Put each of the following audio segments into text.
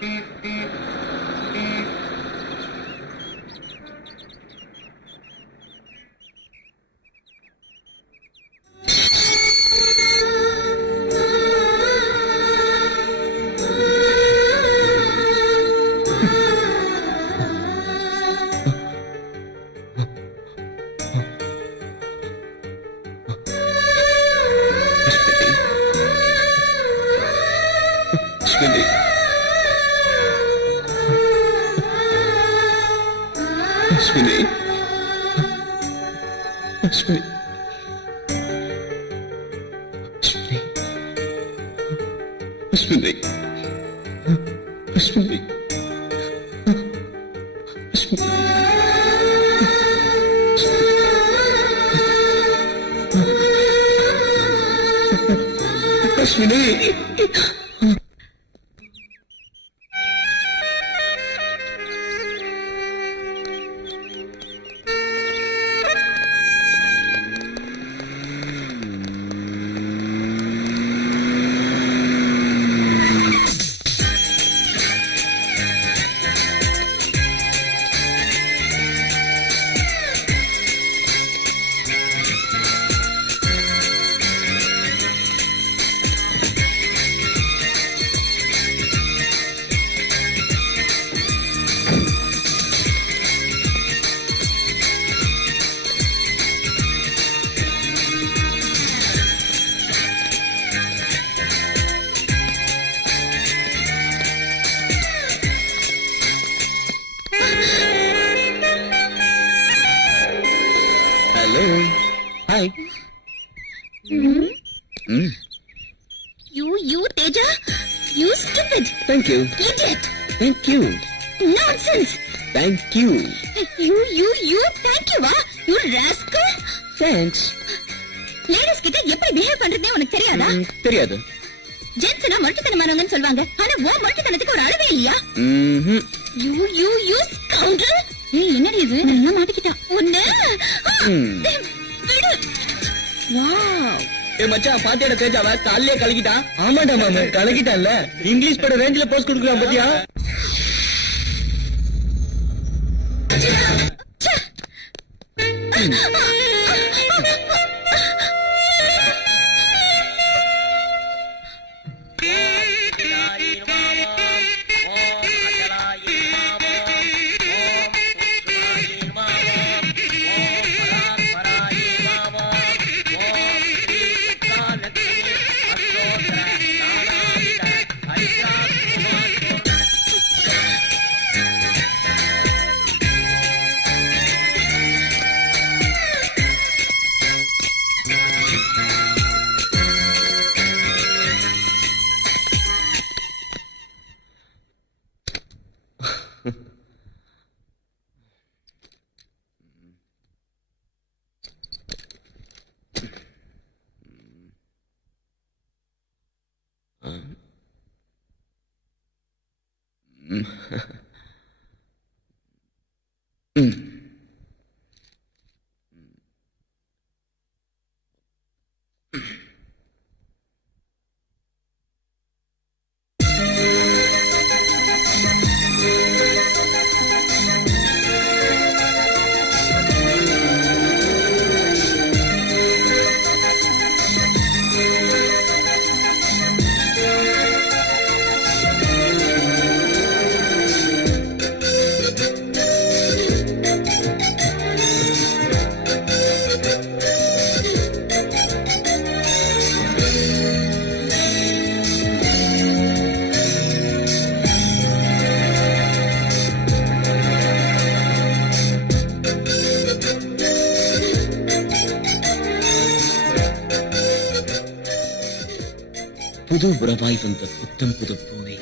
Ashwini. Ashwini. Ashwini. Ashwini. Ashwini. Ashwini. Ashwini. Hello. Hi. You, Teja? You stupid. Thank you. Idiot. Thank you. Nonsense. Thank you. You, thank you, வா. You rascal. Thanks. Ladies கிட்ட எப்படி behave பண்றதே உனக்கு தெரியாதா? தெரியாது. ஜென்ஸ்னா மொட்டத்தனமானவங்கன்னு சொல்வாங்க. ஆனா உன் மொட்டத்தனத்துக்கு ஒரு அளவே இல்லையா? You scoundrel. ஏய் என்னடி இது? நல்லா மாட்டிக்கிட்டா. உன்ன. விடு. வாவ். மச்சான் பாத்தியாட தேஜாவ காலையே கலக்கிட்டான். ஆமாடா மாமா கலக்கிட்டான்ல. இங்கிலீஷ் பட ரேஞ்சில போஸ்ட் கொடுக்குறான் பாத்தியா? புது உறவாய் வந்த புத்தம் புது பூவே,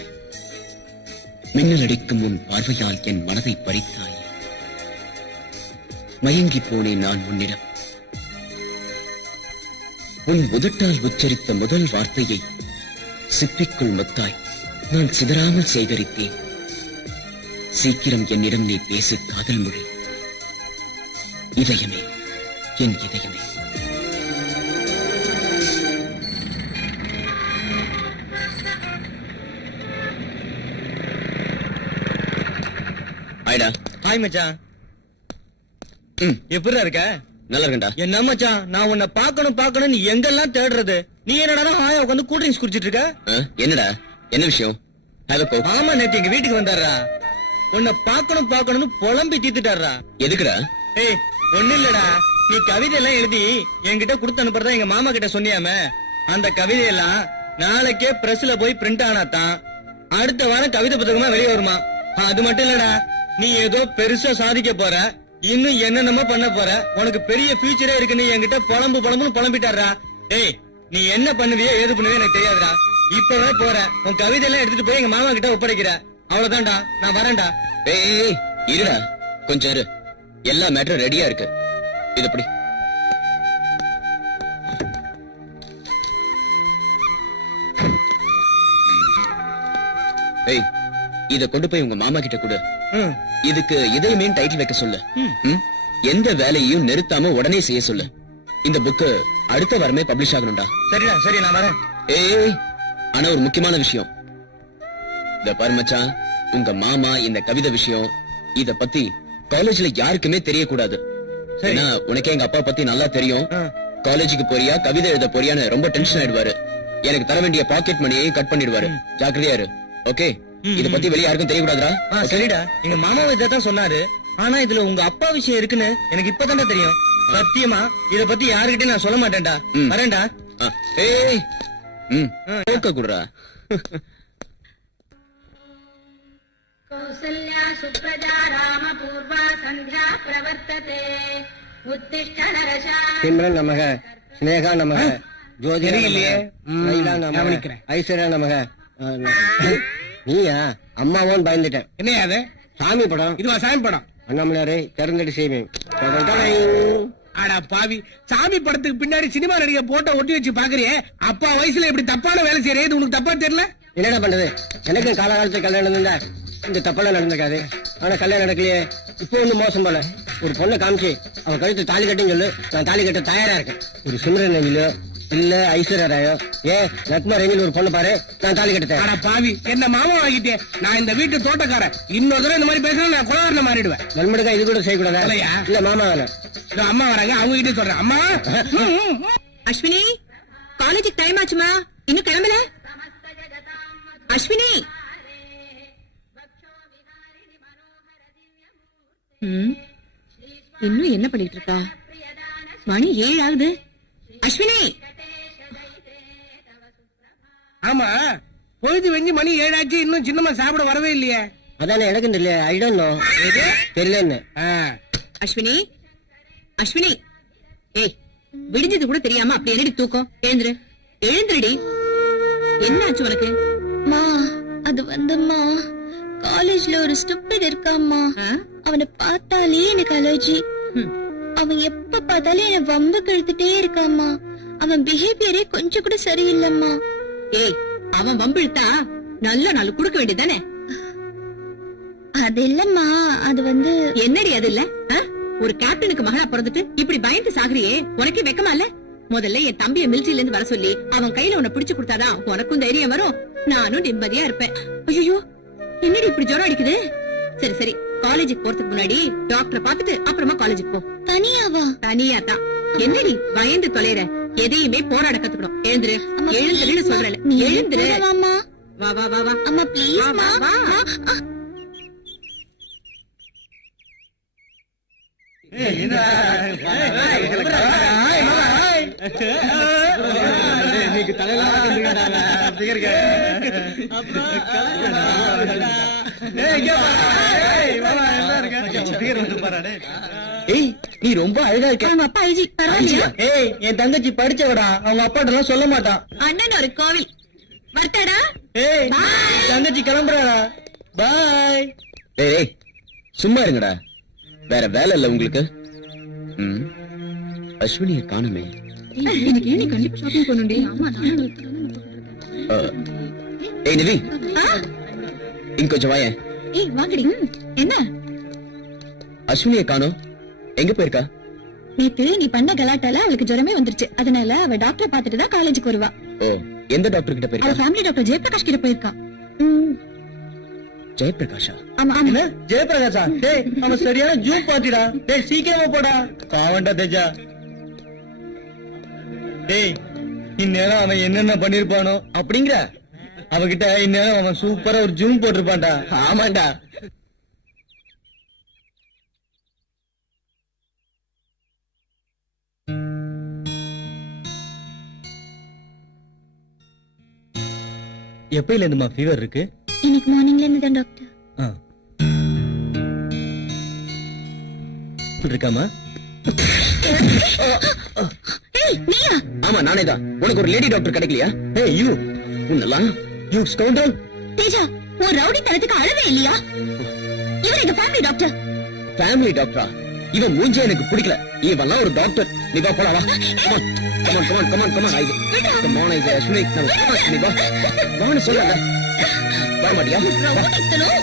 மின்னல் அடிக்கும் உன் பார்வையால் என் மனதை பறித்தாய். மயங்கி போனேன் நான் உன்னிடம். உன் உதட்டால் உச்சரித்த முதல் வார்த்தையை சிப்பிக்குள் மொத்தாய் நான் சிதறாமல் சேகரித்தேன். சீக்கிரம் என்னிடம் நீ பேசு காதல் மொழி. இதயமே, என் இதயமே. ஹாய்டா. ஹாய் மச்சான். ம், எப்படிடா இருக்க? நல்லா இருக்கேன்டா. என்ன மச்சான், நான் உன்னை பார்க்கணும் நீ எங்கெல்லாம் தேடுறது? நீ என்னடா ஹாயா உட்காந்து கூல் ட்ரிங்க்ஸ் குடிச்சிட்டு இருக்க? என்னடா, என்ன விஷயம்? Have a Coke. ஆமா, நேத்து எங்க வீட்டுக்கு வந்தாரா, உன்னை பார்க்கணும்னு புலம்பி தீத்துட்டாரா. எதுக்குடா? ஏய், ஒண்ணு இல்லடா, நீ கவிதை எல்லாம் எழுதி என்கிட்ட கொடுத்து அனுப்புறதா எங்க மாமா கிட்ட சொன்னியாமே, அந்த கவிதையெல்லாம் நாளைக்கே பிரஸ்ல போய் பிரிண்ட் ஆனாதான் அடுத்த வாரம் கவிதை புத்தகமா வெளியே வருமா. அது மட்டும் இல்லடா, நீ ஏதோ பெருசா சாதிக்க போற, இன்னும் என்னென்னமோ பண்ண போற, உனக்கு பெரிய ஃபியூச்சரே இருக்குன்னு என்கிட்ட புலம்புன்னு புலம்பிட்டாரா. ஏய், நீ என்ன பண்ணுவியோ ஏது பண்ணுவியோ எனக்கு தெரியாதுடா. இப்பவே போற, உன் கவிதை எல்லாம் எடுத்துட்டு போய் எங்க மாமா கிட்ட ஒப்படைக்கிற. அவ்வளவுதான்டா, நான் வரேன்டா. ஏய், இருடா, கொஞ்சம் இரு. எல்லா மேட்டரும் ரெடியா இருக்கு. இது எப்படி? ஏய், இத கொண்டு போய் உங்க மாமா கிட்ட கொடு. ம், இதுக்கு இதையுமே டைட்டில் வைக்க சொல்லு. ம். ம்? எந்த வேலையையும் நிறுத்தாம உடனே செய்ய சொல்லு. இந்த புக்கு அடுத்த வாரமே பப்ளிஷ் ஆகணும்டா. சரிடா, சரி, நான் வரேன். ஏய், ஆனா ஒரு முக்கியமான விஷயம். இந்த பாரு மச்சான், உங்க மாமா இந்த கவிதை விஷயம் இத பத்தி காலேஜ்ல யாருக்குமே தெரியக்கூடாது. சரி. ஏன்னா உனக்கே எங்க அப்பா பத்தி நல்லா தெரியும். ஆ. காலேஜுக்கு போறியா கவிதை எழுத போறியான்னு ரொம்ப டென்ஷன் ஆயிடுவாரு. எனக்கு தர வேண்டிய பாக்கெட் மணியை கட் பண்ணிடுவாரு. ஜாக்கிரதையா இரு. ஓகே? இத பத்தி வெளிய யாருக்கும் தெரியக்கூடாதுடா. சரிடா, எங்க மாமாவை இதான் சொன்னாரு. ஆனா இதுல உங்க அப்பா விஷயம் இருக்குன்னு எனக்கு இப்பதான்டா தெரியும். சத்தியமா இத பத்தி யாருகிட்டயும் நான் சொல்ல மாட்டேன்டா. ம். வரேன்டா. ஆ. ஏய், போக்க குடுறா. कौसल्या सुप्रजा रामपूर्वा सन्ध्या प्रवर्तते उत्तिष्ठ नरशा சிம்ரன் நமக, ஸ்னேகா நமக, ஜோதிகா தெரியலையே. நமக, லைலா நமக, கவனிக்கிறேன். ஐஸ்வர்யா நமக. நீயா? அம்மாவோன்னு பயந்துட்டேன். என்ன அது? சாமி படம். இதுவா சாமி படம்? அண்ணாமலையாரே திறந்தடி செய்வேன். ஆடா பாவி, சாமி படத்துக்கு பின்னாடி சினிமா நடிகை போட்டோ ஒட்டி வச்சு பாக்குறியே, அப்பா வயசுல இப்படி தப்பான வேலை செய்யறது இது உனக்கு தப்பா தெரியல? என்னடா பண்றது? எனக்கு காலகாலத்துல கல்யாணம் இருந்தா இந்த தப்பெல்லாம் நடந்திருக்காது. ஆனா கல்யாணம் நடக்கலையே. இப்போ வந்து மோசம் போல ஒரு பொண்ணை காமிச்சு அவன் கழுத்து தாலி கட்டின்னு சொல்லு, நான் தாலி கட்ட தயாரா இருக்கேன். ஒரு சிம்ரன் ரவிலோ இல்ல ஐஸ்வர்யா ராயோ, நக்மா ரவில ஒரு பொண்ணு பாரு, நான் தாலி கட்ட தயாரா. ஆனா பாவி, என்ன மாமா ஆகிட்டே. நான் இந்த வீட்டு தோட்டக்காரன், இன்னொரு தடவை இந்த மாதிரி பேசுறேன் நான் குலவரனை மாறிடுவேன். நண்பனுக்கா இது கூட செய்யக்கூடாதா? இல்லையா? இல்ல மாமா வேலை. இதோ அம்மா வராங்க, அவங்க கிட்டே சொல்றேன். அம்மா. அஸ்வினி, காலேஜுக்கு டைம் ஆச்சுமா, இன்னும் கிளம்பல? அஸ்வினி. இன்னும் என்ன பண்ணிட்டு இருக்கா? மணி 7 ஆகுது. அஸ்வினி. ஆமா, பொழுது வெஞ்சி மணி 7 ஆச்சு, இன்னும் சின்னம்மா சாப்பிட வரவே இல்லையே. அதானே எனக்கும் தெரியல. I don't know. தெரியலன்னு. அஸ்வினி, அஸ்வினி. ஏய், விடிஞ்சது கூட தெரியாம அப்படி என்னடி தூக்கம்? எழுந்துரு, எழுந்துருடி. என்ன ஆச்சு உனக்கு? மா, அது வந்தும்மா, காலேஜ்ல ஒரு ஸ்டூபிட் இருக்காம்மா. அவனை பார்த்தாலே எனக்கு அலர்ஜி. அவன் எப்ப பார்த்தாலும் என்ன வம்பு கழுத்துட்டே இருக்காம்மா. அவன் பிஹேவியரே கொஞ்சம் கூட சரியில்லம்மா. ஏய், அவன் வம்பிழுத்தா நல்ல நாள் குடுக்க வேண்டியதானே? அது இல்லம்மா, அது வந்து என்னடி அது இல்ல? ஒரு கேப்டனுக்கு மகளா பிறந்துட்டு இப்படி பயந்து சாகுறியே, உனக்கே வெக்கமா இல்ல? முதல்ல என் தம்பிய மிலிட்டரியில இருந்து வர சொல்லி அவன் கையில உன்னை பிடிச்சு கொடுத்தாதான் உனக்கும் தைரியம் வரும், நானும் நிம்மதியா இருப்பேன். ஐயோ, என்னடி இப்படி ஜுரம் அடிக்குது? சரி சரி, காலேஜுக்கு போறதுக்கு முன்னாடி டாக்டரை பாத்துட்டு அப்புறமா காலேஜுக்கு போ. தனியாவா? தனியா தான். என்னடி பயந்து தொலைற? எதையுமே போராட கத்துக்கணும். எழுந்துரு, எழுந்துருன்னு சொல்றேன். எழுந்துரு. வாமா. வா வா வா வா. அம்மா ப்ளீஸ் வா, மா. வா, வா. ஏய், நீ ரொம்ப அழகா இருக்க. உங்க அப்பா ஐஜி பரவாயில்லையா? ஏய், என் தங்கச்சி படிச்சவடா, அவங்க அப்பாட்ட எல்லாம் சொல்ல மாட்டான். அண்ணன் ஒரு கோவில் வரட்டாடா. ஏய், தங்கச்சி கிளம்புறாடா. பாய். ஏய், சும்மா இருங்கடா. வேற வேலை இல்ல உங்களுக்கு? அஸ்வினிய காணுமே. இன்னைக்கு ஈவினிங் கண்டிப்பா ஷாப்பிங் போகணும்டி. ஆமா, ஏய் நிவி, இங்க கொஞ்சம் வாயேன். ஏய் வாங்கடி. என்ன? அஸ்வினிய காணோம், எங்க போயிருக்கா? நேத்து நீ பண்ண கலாட்டால அவளுக்கு ஜுரமே வந்துருச்சு. அதனால அவ டாக்டரை பார்த்துட்டு தான் காலேஜுக்கு வருவா. ஓ, எந்த டாக்டர் கிட்ட அவ போயிருக்கா? ஃபேமிலி டாக்டர் ஜெயபிரகாஷ் கிட்ட போயிருக்கா. ஜெயபிரகாஷா? ஆமா ஆமா. என்ன ஜெயபிரகாஷா? டேய் அவன் சரியான ஜூம் பாத்திடா. டேய் சீக்கிரமா போடா. பாவண்டா தேஜா. டேய் இந்நேரம் அவன் என்னென்ன பண்ணிருப்பானோ அப்படிங்கிற. அவகிட்ட இந்நேரம் அவன் சூப்பரா ஒரு ஜூம் போட்டிருப்பான்டா. ஆமாண்டா. எப்பயில இருந்துமா ஃபீவர் இருக்கு? இன்னைக்கு மார்னிங்ல இருந்து தான் டாக்டர். இருக்காமா? ஏய் நீயா? ஆமா நானே தான். உனக்கு ஒரு லேடி டாக்டர் கிடைக்கலையா? ஏய் யூ உன்னெல்லாம் யூ ஸ்கவுண்டர். தேஜா உன் ரவுடி தனத்துக்கு அளவே இல்லையா? இவர் எங்க ஃபேமிலி டாக்டர். ஃபேமிலி டாக்டரா? இவன் மூஞ்சே எனக்கு பிடிக்கல. இவெல்லாம் ஒரு டாக்டர். நீ வா போலாம் வா. கமான் ஐ கமான் ஐ அஸ்வினி நீ வா. வான்னு சொல்லல. வர மாட்டியா?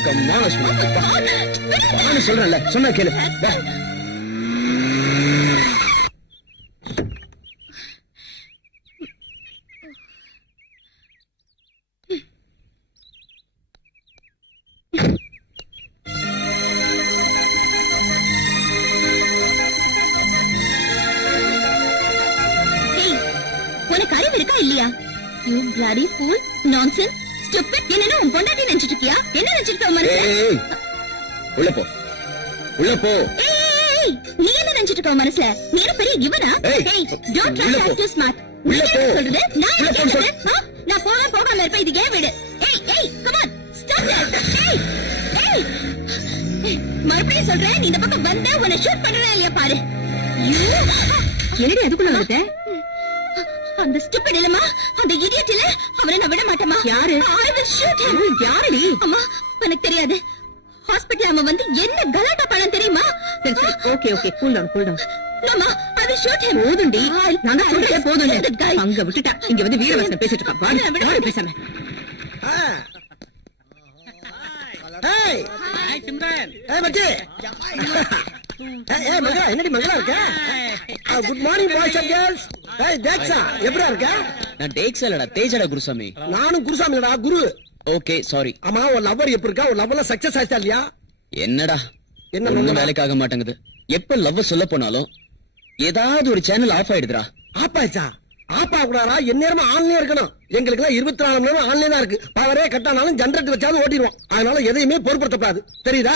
கமான் அஸ்வினி வான்னு சொல்றேன்ல. சொன்னா கேளு வா. உனக்கு அறிவு இருக்கா இல்லையா? You bloody fool, nonsense, stupid. என்னன்னா உன் பொண்டாட்டி நினைச்சிட்டு இருக்கியா? என்ன நினைச்சிட்டு இருக்க மனசுல? ஏய் உள்ள போ. உள்ள போ. ஏய் நீ என்ன நினைச்சிட்டு இருக்க மனசுல? நீ என்ன பெரிய கிவனா? ஏய், ஏய் don't try உள்ள to போ. act too smart. உள்ள நீ போ. என்ன சொல்றது? நான் உள்ள என்ன போன்னு சொல்றது? நான் போகாம இருப்பேன். இது ஏன் வீடு? ஏய் come on, stop that. ஏய் மறுபடியும் சொல்றேன், நீ இந்த பக்கம் வந்தா உன்னை ஷூட் பண்றேன் இல்லையா பாரு. என்னடி அதுக்குள்ள வந்துட்ட? அந்த ஸ்டூபிட் இல்லமா, அந்த இடியட் இல்ல, அவரை நான் விட மாட்டேமா. யாரு? I will shoot him. யாரடி? அம்மா எனக்கு தெரியாது. ஹாஸ்பிடல் அவன் வந்து என்ன கலாட்டா பண்ணான் தெரியுமா? சரி சரி ஓகே கூல் டவுன். அம்மா I will shoot him. போதும்டி. நான் தான் சொல்றேன் போதும். That guy. அங்க விட்டுட்டா. இங்க வந்து வீரவசனம் பேசிட்டு இருக்கா. வாடி பேசாம. ஏய் ஏய் மச்சி. ஏய் மகா என்னடி மகளா இருக்க? Good morning boys and girls. ஏய் தேக்ஸா எப்படிடா இருக்க? நான் டேக்ஸ் இல்லடா தேஜடா குருசாமி. நானும் குருசாமி இல்லடா குரு. Okay sorry. ஆமா உன் லவ்வர் எப்படி இருக்கா? உன் லவ்ல சக்சஸ் ஆயிச்சா இல்லையா? என்னடா என்ன ஒண்ணும் பண்ணலாம்? வேலைக்காக மாட்டேங்குது. எப்ப லவ் சொல்ல போனாலும் ஏதாவது ஒரு சேனல் ஆஃப் ஆயிடுதுடா. ஆப்பாச்சா? ஆப்பா கூடாரா? எந்நேரமும் ஆன்லைன் இருக்கணும். எங்களுக்கு எல்லாம் 24 மணி நேரம் ஆன்லைன் தான் இருக்கு. பவரே கட்டானாலும் ஜெனரேட்டர் வச்சாலும் ஓட்டிடுவோம். அதனால எதையுமே பொருட்படுத்தப்படாது. தெரியுதா?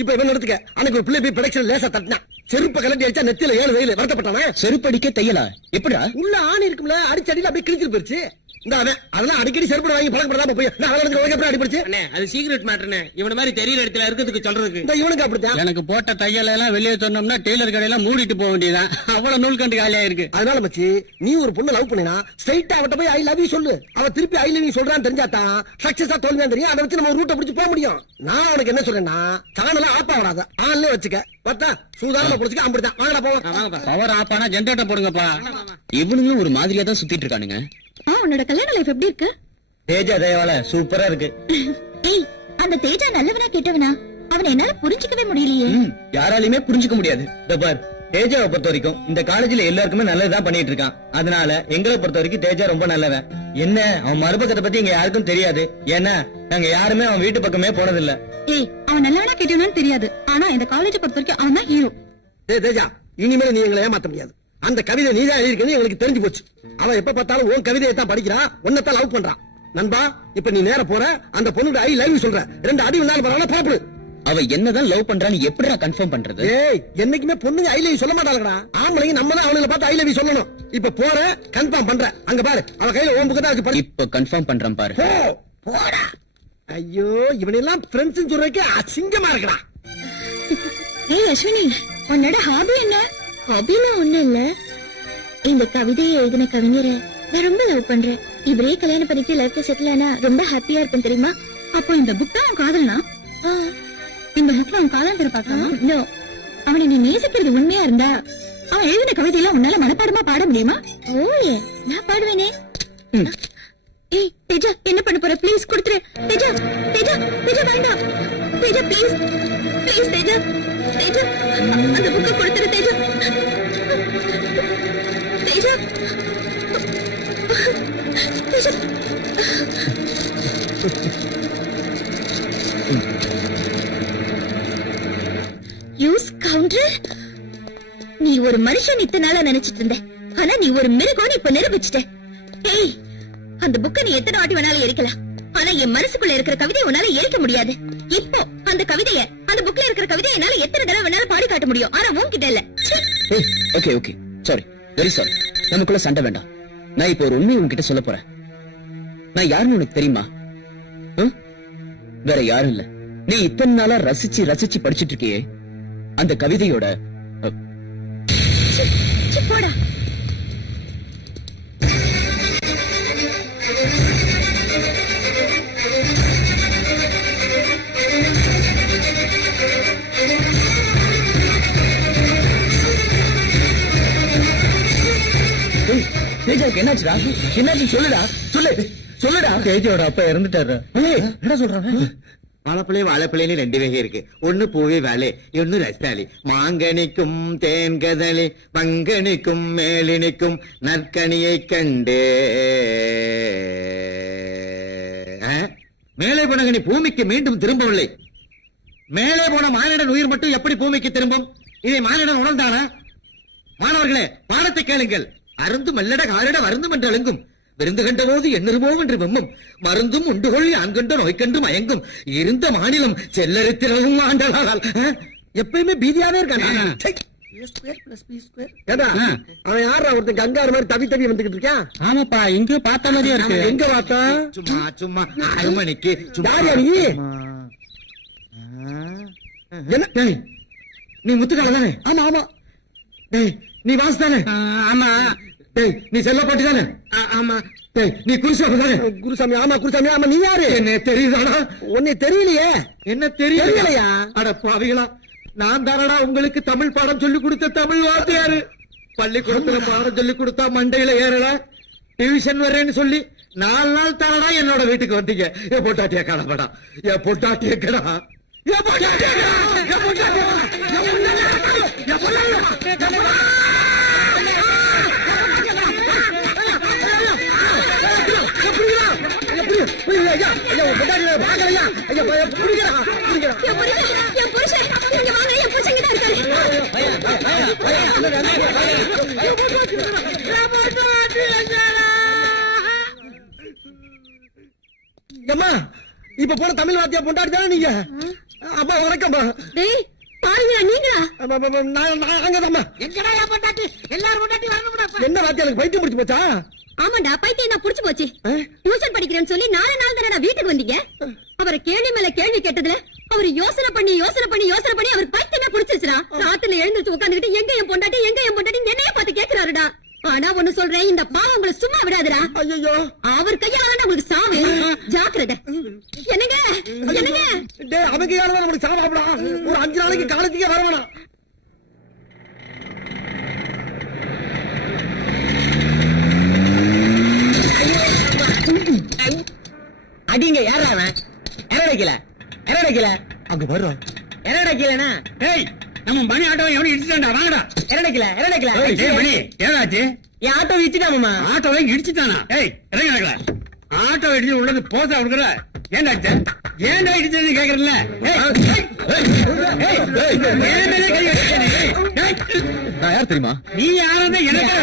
இப்ப இவன் எடுத்துக்க. அன்னைக்கு ஒரு பிள்ளை போய் ப்ரொடக்ஷன் லேசா தட்டினா செருப்ப கலட்டி அடிச்சா நெத்தியில 7 வெயில் வருத்தப்பட்டானே. செருப்படிக்க தையலா? எப்படா? உள்ள ஆணி இருக்கும்ல, அடிச்சு அடியில அப்படியே கிழிச்சிட்டு போயிருச்சு. இந்த அவன் அதெல்லாம் அடிக்கடி செருப்பு வாங்கி பழக்கப்படாம போய் நான் எப்படி அடிப்படுச்சு. அது சீக்ரெட் மேட்டர்னே. இவன மாதிரி தெரியற இடத்துல இருக்கிறதுக்கு சொல்றதுக்கு. இந்த இவனுக்கு அப்படித்தான். எனக்கு போட்ட தையல எல்லாம் வெளியே சொன்னோம்னா டெய்லர் கடையெல்லாம் மூடிட்டு போக வேண்டியதான். அவ்வளவு நூல் கண்டு காலியா இருக்கு. அதனால மச்சி நீ ஒரு பொண்ணு லவ் பண்ணினா ஸ்ட்ரைட்டா அவட்ட போய் ஐ லவ் யூ சொல்லு. அவ திருப்பி ஐ லவ் யூ சொல்றான்னு தெரிஞ்சாதான் சக்சஸா தோல்வியா தெரியும். அதை வச்சு நம்ம ரூட்டை பிடிச்சு போக முடியும். நான் அவனுக்கு என்ன சொல்றேன்னா சேனல ஆப்பா வராத ஆன்லயே வச்சுக்க. பார்த்தா சூதானமா பிடிச்சுக்க. அப்படிதான் வாங்கடா போவோம். Power ஆப்பானா generator போடுங்கப்பா. இவனுங்களும் ஒரு மாதிரியா தான் சுத்திட்டு இருக்கானுங்க. உன்னோட கல்யாண லைஃப் எப்படி இருக்கு? தேஜா தயவால சூப்பரா இருக்கு. ஏய் அந்த தேஜா நல்லவனா கெட்டவனா? அவனை என்னால புரிஞ்சுக்கவே முடியலையே. யாராலையுமே புரிஞ்சுக்க முடியாது. பார் தேஜாவை பொறுத்த வரைக்கும் இந்த காலேஜ்ல எல்லாருக்குமே நல்லதுதான் பண்ணிட்டு இருக்கான். அதனால எங்களை பொறுத்த வரைக்கும் தேஜா ரொம்ப நல்லவன். என்ன அவன் மறுபக்கத்தை பத்தி இங்க யாருக்கும் தெரியாது. ஏன்னா நாங்க யாருமே அவன் வீட்டு பக்கமே போனதில்ல. ஏய் அவன் நல்லவனா கெட்டவனான்னு தெரியாது. ஆனா இந்த காலேஜ் பொறுத்த வரைக்கும் அவன் தான் ஹீரோ. தேஜா இனிமேல் நீ எங்களை ஏமாத்த முடியாது. அந்த கவிதை நீதான் எழுதிருக்கேன்னு எங்களுக்கு தெரிஞ்சு போச்சு. அவன் எப்ப பார்த்தாலும் உன் கவிதையை தான் படிக்கிறான், உன்னைத்தான் லவ் பண்றான். நண்பா இப்ப நீ நேர போற அந்த பொண்ணுட ஐ லவ் யூ சொல்ற 2 அடி வந்தாலும் பரவாயில்ல புறப்படு. அவ என்னதான் லவ் பண்றான்னு எப்படிடா கன்ஃபார்ம் பண்றது? ஏய் என்னைக்குமே பொண்ணுங்க ஐ லவ் யூ சொல்ல மாட்டாங்கடா. ஆம்பளைங்க நம்ம தான் அவங்கள பார்த்து ஐ லவ் யூ சொல்லணும். இப்ப போற கன்ஃபார்ம் பண்ற. அங்க பாரு அவ கையில ஓம் புக்கு தான் இருக்கு. பாரு இப்ப கன்ஃபார்ம் பண்றேன் பாரு. போடா. ஐயோ இவனெல்லாம் ஃப்ரெண்ட்ஸ் சொல்றதுக்கு அசிங்கமா இருக்குடா. ஏய் அஸ்வினி உன்னோட ஹாபி என்ன? ஹாபிலாம் ஒண்ணும் இல்ல. இந்த கவிதையை எழுதின கவிஞரை நான் ரொம்ப லவ் பண்றேன். இவரே கல்யாணம் பண்ணிட்டு லைஃப்ல செட்டில் ஆனா ரொம்ப ஹாப்பியா இருக்கும் தெரியுமா? அப்போ இந்த புக் தான் அவன் காதல்னா? இந்த புக்ல அவன் காதல் பேர் பார்க்கலாமா? நோ. அவனை நீ நேசிக்கிறது உண்மையா இருந்தா அவன் எழுதின கவிதையெல்லாம் உன்னால மனப்பாடமா பாட முடியுமா? ஓயே நான் பாடுவேனே. ஏய் தேஜா என்ன பண்ண போற? ப்ளீஸ் கொடுத்துரு. தேஜா தேஜா தேஜா வேண்டாம். தேஜா ப்ளீஸ் ப்ளீஸ் தேஜா தேஜா அந்த புக்கை கொடுத்துரு தேஜா. தேஜா தேஜா என்று நீ ஒரு மனுஷன் இத்தனை நாளா நினைச்சிட்டு இருந்த, ஆனா நீ ஒரு மிருகம் இப்ப நிரூபிச்சிட்ட. ஏய், அந்த புக்கை நீ எத்தனை வாட்டி வேணாலும் எரிக்கலாம், ஆனா என் மனசுக்குள்ள இருக்கிற கவிதையை உன்னால எரிக்க முடியாது. இப்போ அந்த கவிதைய, அந்த புக்ல இருக்கிற கவிதையை என்னால எத்தனை தடவை வேணாலும் பாடி காட்ட முடியும், ஆனா உன்கிட்ட இல்ல. ச்சே. Okay okay, sorry, very sorry. நமக்குள்ள சண்டை வேண்டாம். நான் இப்ப ஒரு உண்மையை உன்கிட்ட சொல்ல போறேன். நான் யாருன்னு உனக்கு தெரியுமா? வேற யாரும் இல்ல, நீ இத்தனை நாளா ரசிச்சு ரசிச்சு படிச்சிட்டு இருக்கியே அந்த கவிதையோட ச்சே, ச்சே, போடா. தேஜாவுக்கு என்னாச்சுடா? என்னாச்சு சொல்லுடா, சொல்லுடா. தேஜோட அப்பா இறந்துட்டாரு. என்ன சொல்றாங்க? வாழைப்பழம் வாழைப்பழம் ரெண்டு வகை இருக்கு. ஒண்ணு பூவி வாழை, ஒண்ணு ரஸ்தாலி. மாங்கனிக்கும் தேன்கதலி, மங்கனிக்கும் மேலினிக்கும் நற்கனியை கண்டே. மேலே போனகனி பூமிக்கு மீண்டும் திரும்பவில்லை. மேலே போன மானிடன் உயிர் மட்டும் எப்படி பூமிக்கு திரும்பும்? இதை மானிடன் உணர்ந்தானா? மாணவர்களே, பாடத்தை கேளுங்கள். அருந்து மல்லட காரிட வருந்தும் என்று அழுங்கும், விருந்து கண்ட போது எண்ணிருவோம் என்று வெம்மும், மருந்தும் உண்டுகொள் யான் கண்ட நோய்க்கன்று மயங்கும், இருந்த மாநிலம் செல்லரித்திரவும் ஆண்டதால். எப்பயுமே பீதியாவே இருக்கான். அவன் யாரா ஒருத்தன் கங்காரு மாதிரி தவி தவி வந்துகிட்டு இருக்கான்? ஆமாப்பா, இங்க பார்த்த மாதிரியா இருக்கு. எங்க பார்த்தா? சும்மா சும்மா 6 மணிக்கு யாரியா நீ? என்ன? டேய், நீ முத்துக்கால தானே? ஆமா ஆமா. டேய், நீ வாசு தானே? ஆமா டேய், நீ செல்லப்பாட்டி தானே? ஆமா டேய், நீ குருசாமி தானே? குருசாமி. ஆமா குருசாமி. ஆமா, நீ யாரு? என்ன தெரியுதானா? உன்னை தெரியலையே. என்ன தெரியலையா? தெரியலையா? அட பாவிகளா, நான் தானடா உங்களுக்கு தமிழ் பாடம் சொல்லி கொடுத்த தமிழ் வாத்தியாரு. பள்ளிக்கூடத்துல பாடம் சொல்லி கொடுத்தா மண்டையில ஏறல, டியூஷன் வரேன்னு சொல்லி 4 நாள் தானடா என்னோட வீட்டுக்கு வந்தீங்க. ஏ பொட்டாட்டிய கடப்படா, ஏ பொட்டாட்டிய கடா, ஏ பொட்டாட்டிய கடா, ஏ பொட்டாட்டிய கடா, ஏ பொட்டாட்டிய கடா. என் புருஷன், இங்க வாங்க, என் புருஷன் கிட்ட இருக்காரு. அம்மா, இப்ப போன தமிழ் வாத்தியா பொண்டாடி தானே நீங்க? அப்பா வணக்கம்மா. டேய், பாருங்களா நீங்களா? அங்கதாம்மா. என்ன வாத்தியா, எனக்கு பைத்தியம் பிடிச்சு போச்சா? ஆமாண்டா, பைத்தியம் தான் புடிச்சு போச்சு. டியூஷன் படிக்கிறேன்னு சொல்லி 4 நாள் தானடா வீட்டுக்கு வந்தீங்க. அவரை கேள்வி மேல கேள்வி கேட்டதுல அவர் யோசனை பண்ணி அவர் பைத்தியமே புடிச்சிருச்சுடா. ராத்திரில எழுந்திருச்சு உட்காந்துக்கிட்டு எங்க என் பொண்டாட்டி என்னைய பார்த்து கேக்குறாருடா. ஆனா ஒண்ணு சொல்றேன், இந்த பாவம் உங்களை சும்மா விடாதுடா. ஐயோ, அவர் கையால உங்களுக்கு சாவு. ஜாக்கிரதை. என்னங்க என்னங்க? டேய், அவங்க யாரும் நம்மளுக்கு சாவாப்டா. ஒரு 5 நாளைக்கு காலேஜுக்கே வர வேணாம். அடிங்க. யாரா அவன்? என்னடா அங்க வர்றோம். என்னடா? ஏய், நம்ம மணி ஆட்டோ எவனும் இடிச்சுட்டான்டா. வாங்கடா. ஏய், மணி ஏதாச்சு? என் ஆட்டோ இடிச்சுட்டாமா. ஆட்டோவை இடிச்சுட்டானா? ஏய், இறங்க. ஆட்டோ இடிச்சு உள்ளது போசா கொடுக்குற. ஏன்டா இடிச்சது கேக்குறல? நான் யார் தெரியுமா? நீ யாரும் எனக்கு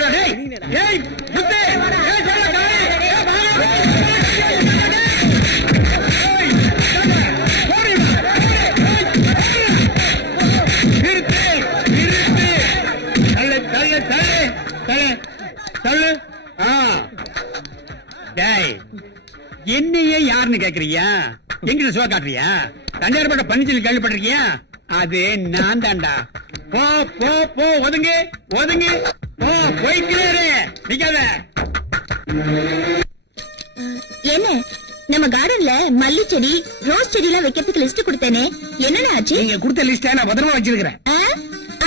என்னையே யாருன்னு கேக்குறியா? எங்கிட்ட சுவா காட்டுறியா? தண்டையார்பட்ட பன்னிச்சல் கேள்விப்பட்டிருக்கியா? அது நான் தான்டா. போ போ போ, ஒதுங்கு போ, போய்க்கிறே நிக்காத. என்ன, நம்ம கார்டன்ல மல்லி செடி, ரோஸ் செடி எல்லாம் வைக்கிறதுக்கு லிஸ்ட் கொடுத்தேனே, என்னென்ன ஆச்சு? நீங்க கொடுத்த லிஸ்ட நான் பத்திரமா வச்சிருக்கிறேன்.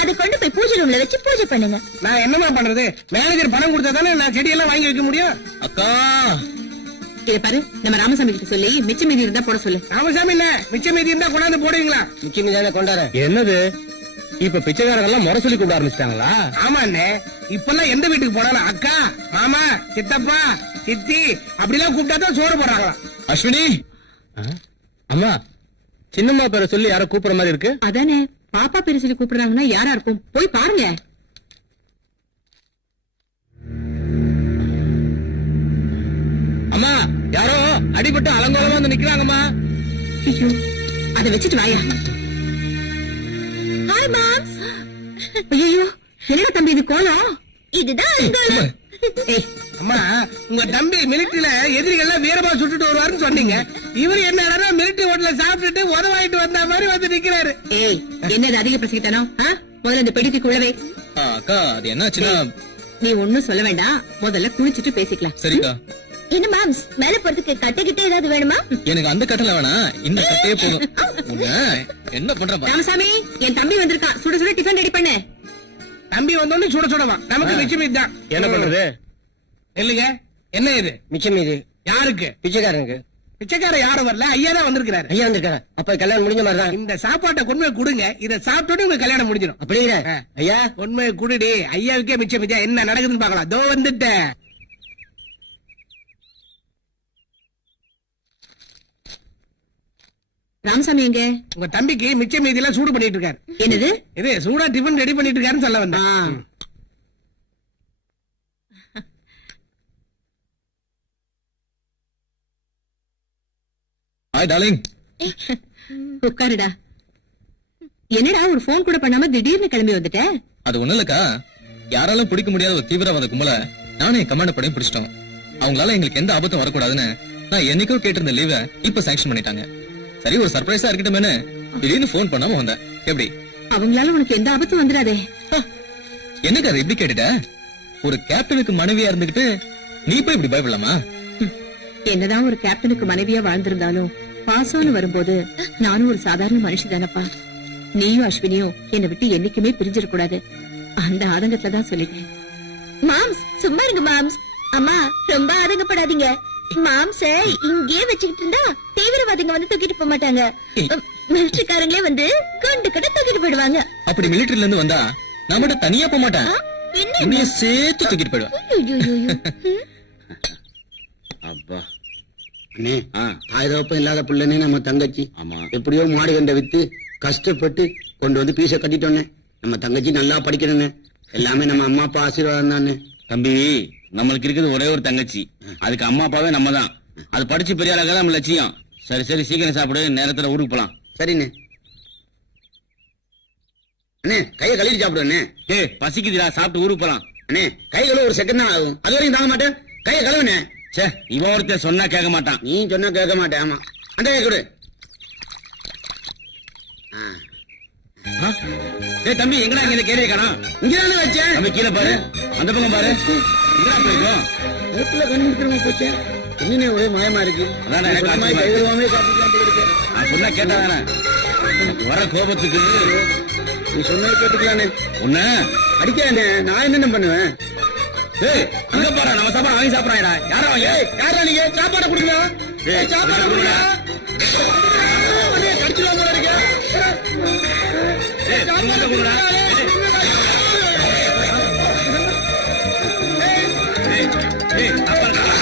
அதை கொண்டு போய் பூஜை ரூம்ல வச்சு பூஜை பண்ணுங்க. நான் என்னமா பண்றது? மேனேஜர் பணம் கொடுத்தா தானே நான் செடியெல்லாம் வாங்கி வைக்க முடியும். அக்கா, இத பாரு, நம்ம ராமசாமி கிட்ட சொல்லி மிச்ச மீதி இருந்தா போட சொல்லு. ராமசாமி இல்ல, மிச்ச மீதி இருந்தா கொண்டாந்து போடுவீங்களா? நிச்சயமே தானே கொண்டாரு. என்னது இப்ப பிச்சைக்காரங்க எல்லாம் முறை சொல்லி கூப்பிட ஆரம்பிச்சிட்டாங்களா? ஆமா அண்ணே, இப்பெல்லாம் எந்த வீட்டுக்கு போனாலும் அக்கா, மாமா, சித்தப்பா, சித்தி அப்படிலாம் கூப்பிட்டாதான் சோறு போடுறாங்களா? அஸ்வினி. அம்மா, சின்னம்மா பேரை சொல்லி யாரோ கூப்பிடுற மாதிரி இருக்கு. அதானே பாப்பா பேரு சொல்லி கூப்பிடுறாங்கன்னா யாரா இருக்கும்? போய் பாருங்க. அம்மா, யாரோ அடிபட்டு அலங்கோலமா வந்து நிக்கிறாங்கம்மா. ஐயோ, அத வச்சுட்டு வாயா. Hi moms. ஐயோ, என்னடா தம்பி இது கோலம்? இதுதான் அலங்கோலம். ஏய், அம்மா, உங்க தம்பி மிலிட்டரியில எதிரிகள் வீரமா சுட்டுட்டு வருவாருன்னு சொன்னீங்க. இவரு என்ன மிலிட்டரி ஹோட்டல சாப்பிட்டுட்டு உதவாயிட்டு வந்த மாதிரி வந்து நிக்கிறாரு. ஏய், என்னது அதிக பிரசித்தனம்? முதல்ல இந்த பெடிக்கு குழவை. அக்கா, அது என்னாச்சுன்னா? நீ ஒண்ணும் சொல்ல வேண்டாம், முதல்ல குளிச்சிட்டு பேசிக்கலாம். சரிக்கா. என்ன மாம்ஸ், மேல போறதுக்கு கட்டை ஏதாவது வேணுமா? எனக்கு அந்த கட்டல வேணாம், இந்த கட்டையே போதும். என்ன பண்ற? ராமசாமி, என் தம்பி வந்திருக்கான். சுட சுட டிஃபன் ரெடி பண்ணு. தம்பி வந்தோன்னு சுட சுடவா? நமக்கு மிச்சம் இதுதான். என்ன பண்றது? இல்லைங்க, என்ன இது மிச்சம் இது யாருக்கு? பிச்சைக்காரனுக்கு. பிச்சைக்கார யாரும் வரல, ஐயா தான் வந்திருக்கிறாரு. ஐயா வந்திருக்காரா? அப்ப கல்யாணம் முடிஞ்ச மாதிரி தான். இந்த சாப்பாட்டை கொண்டு போய் கொடுங்க, இத சாப்பிட்டோட உங்க கல்யாணம் முடிஞ்சிடும். அப்படிங்கிற ஐயா கொண்டு போய் குடுடி, ஐயாவுக்கே மிச்சம் மிச்சம். என்ன நடக்குதுன்னு பாக்கலாம். தோ வந்துட்டேன். ராமசாமி எங்க? உங்க தம்பிக்கு மிச்சம் மீதி எல்லாம் சூடு பண்ணிட்டு இருக்காரு. என்னது? இது சூடா டிஃபன் ரெடி பண்ணிட்டு இருக்காருன்னு சொல்ல வந்தேன். Hi darling. உட்காருடா. என்னடா ஒரு போன் கூட பண்ணாம திடீர்னு கிளம்பி வந்துட்ட? அது ஒண்ணு இல்லக்கா, யாராலும் பிடிக்க முடியாத ஒரு தீவிரவாத கும்பல நானே கமாண்ட் பண்ணி பிடிச்சிட்டோம். அவங்களால எங்களுக்கு எந்த ஆபத்தும் வரக்கூடாதுன்னு நான் என்னைக்கோ கேட்டிருந்த லீவ இப்ப சாங்ஷன் பண்ணிட்டாங்க. சரி, ஒரு சர்ப்ரைஸா இருக்கட்டுமேனு திடீர்னு போன் பண்ணாம வந்தேன். எப்படி? அவங்களால உனக்கு எந்த ஆபத்தும் வந்துடாதே. என்னக்கா அது இப்படி கேட்டுட்ட? ஒரு கேப்டனுக்கு மனைவியா இருந்துகிட்டு நீ போய் இப்படி பயப்படலாமா? என்னதான் ஒரு கேப்டனுக்கு மனைவியா வாழ்ந்திருந்தாலும் பாசம்னு வரும்போது நானும் ஒரு சாதாரண மனுஷி தானப்பா. நீயும் அஸ்வினியும் என்னை விட்டு என்னைக்குமே பிரிஞ்சிடக்கூடாது. அந்த ஆதங்கத்துல தான் சொல்லிட்டேன். மாம்ஸ், சும்மா இருங்க மாம்ஸ். அம்மா, ரொம்ப ஆதங்கப்படாதீங்க. மாம்ஸ இங்கே வச்சுக்கிட்டு இருந்தா தீவிரவாதிங்க வந்து தூக்கிட்டு போக மாட்டாங்க. மிலிட்டரிக்காரங்களே வந்து கண்டு கட்ட தூக்கிட்டு போயிடுவாங்க. அப்படி மிலிட்டரில இருந்து வந்தா நான் மட்டும் தனியா போக மாட்டேன், என்னைய சேர்த்து தூக்கிட்டு போயிடுவேன். அப்பா அண்ணே, ஆயிரம் இல்லாத பிள்ளைனே நம்ம தங்கச்சி. ஆமா, எப்படியோ மாடு கண்ட வித்து கஷ்டப்பட்டு கொண்டு வந்து பீஸ கட்டிட்டோன்னே. நம்ம தங்கச்சி நல்லா படிக்கணும்னு எல்லாமே நம்ம அம்மா அப்பா ஆசீர்வாதம் தானே. தம்பி, நம்மளுக்கு இருக்குது ஒரே ஒரு தங்கச்சி, அதுக்கு அம்மா அப்பாவே நம்ம தான். அது படிச்சு பெரிய ஆளாக நம்ம லட்சியம். சரி சரி, சீக்கிரம் சாப்பிடு, நேரத்துல ஊருக்கு போலாம். சரிண்ணே. அண்ணே, கையை கழுவி சாப்பிடுண்ணே. ஏய், பசிக்குதுடா, சாப்பிட்டு ஊருக்கு போலாம். அண்ணே, கை கழுவ ஒரு செகண்ட் தான் ஆகும், அது வரைக்கும் தாங்க மாட்டேன். கையை கழுவுண்ணே. சே, இவன் ஒருத்தர் சொன்னா கேட்க மாட்டான். நீ சொன்னா கேட்க மாட்டேன். ஆமா, அந்த கை கொடு. ஏய் தம்பி, எங்கடா இந்த கேரிய காணோம்? இங்கதானே வச்சேன். தம்பி, கீழே பாரு, அந்த பக்கம் பாரு. எங்கடா போயிருக்கோம்? வீட்டுல கண்டுபிடிக்கிறவங்க போச்சு. என்னன்னே ஒரே மாயமா இருக்கு. அதான் எனக்கு சொன்ன மாதிரி ஆச்சரியமா கை இருக்கு. கழுவாமே காட்டிக்கலாம் இருக்கு. நான் சொன்னா கேட்டாதானே? வர கோபத்துக்கு நீ சொன்னதை கேட்டுக்கலானே. ஒண்ணு அடிக்காதே, நான் என்னென்ன பண்ணுவேன்? ஏய், அங்க பாரு, நம்ம சாப்பாடு வாங்கி சாப்பிடறாங்கடா. யாரா அவங்க? யாரா நீங்க? சாப்பாடு கொடுங்க. ஏய், சாப்பாடு கொடுங்க. கடிச்சிருவாங்க போல இருக்கு. ஏய், சாப்பாடு கொடுடா. ஏய், ஏய், சாப்பாடு கொடு.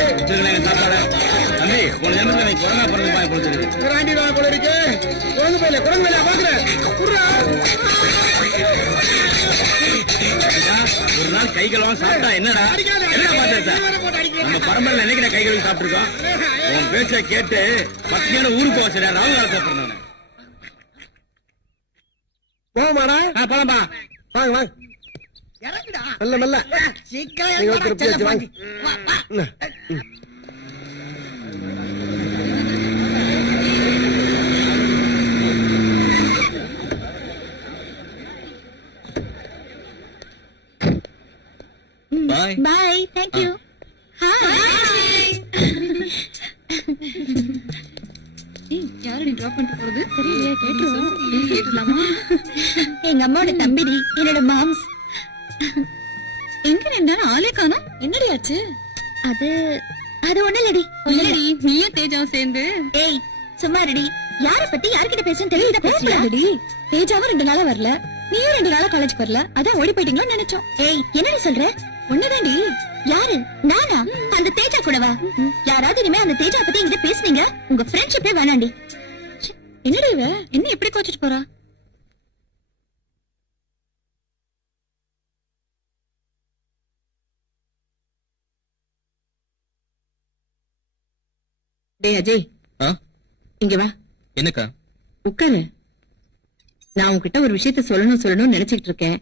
ஏய், கொடுத்துருங்க எங்க சாப்பாடு. தம்பி, உங்க ஜென்மத்துல நீ குரங்கா பிறந்து பாய் கொடுத்துருக்கு. ராண்டி வா போல இருக்கு. குழந்தை பையில பாக்குறேன். ஒரு நாள் கை கழுவாம சாப்பிட்டா என்னடா? என்ன பாத்திரத்த? நம்ம பரம்பரையில என்னைக்கு கை கழுவி சாப்பிட்டுருக்கோம்? உன் பேச்ச கேட்டு பத்தியான ஊருக்கு வச்சுடா. ராகுல் காலத்தை பிறந்தவன. போமாடா. போலாம்பா. வாங்க வாங்க, இறங்குடா. மெல்ல மெல்ல. சீக்கிரம் நீங்க திருப்பி வச்சு வாங்க. பாய். பாய், thank you. Hi. Yaaradi drop பண்ணிட்டு போறது? தெரியலையே, கேட்டுலாமா? எங்க அம்மாவோட தம்பிடி, என்னோட மாம்ஸ். எங்க ரெண்டு நாள் ஆளே காணோம். என்னடி ஆச்சு? அது அது ஒண்ணு இல்லடி. நீயே தேஜாவும் சேர்ந்து. ஏய், சும்மா இருடி. யார பத்தி யார்கிட்ட பேசுன்னு தெரியுதா? பேசுறடி. தேஜாவும் 2 நாளா வரல, நீயும் 2 நாளா காலேஜ் வரல. அதான் ஓடி போயிட்டீங்களோ நினைச்சோம். ஏய், என்னடி சொல்ற? ஒண்ணுதாண்டி. யாரு? நானா? அந்த தேஜா கூடவா? யாராவது இனிமே அந்த தேஜா பத்தி என்கிட்ட பேசுனீங்க, உங்க ஃப்ரெண்ட்ஷிப்பே வேணாண்டி. என்னடா இவ என்ன எப்படி கோச்சிட்டு போறா? டேய் அஜய், இங்க வா. என்னக்கா? உட்காரு. நான் உன்கிட்ட ஒரு விஷயத்த சொல்லணும்னு நினைச்சுக்கிட்டு இருக்கேன்.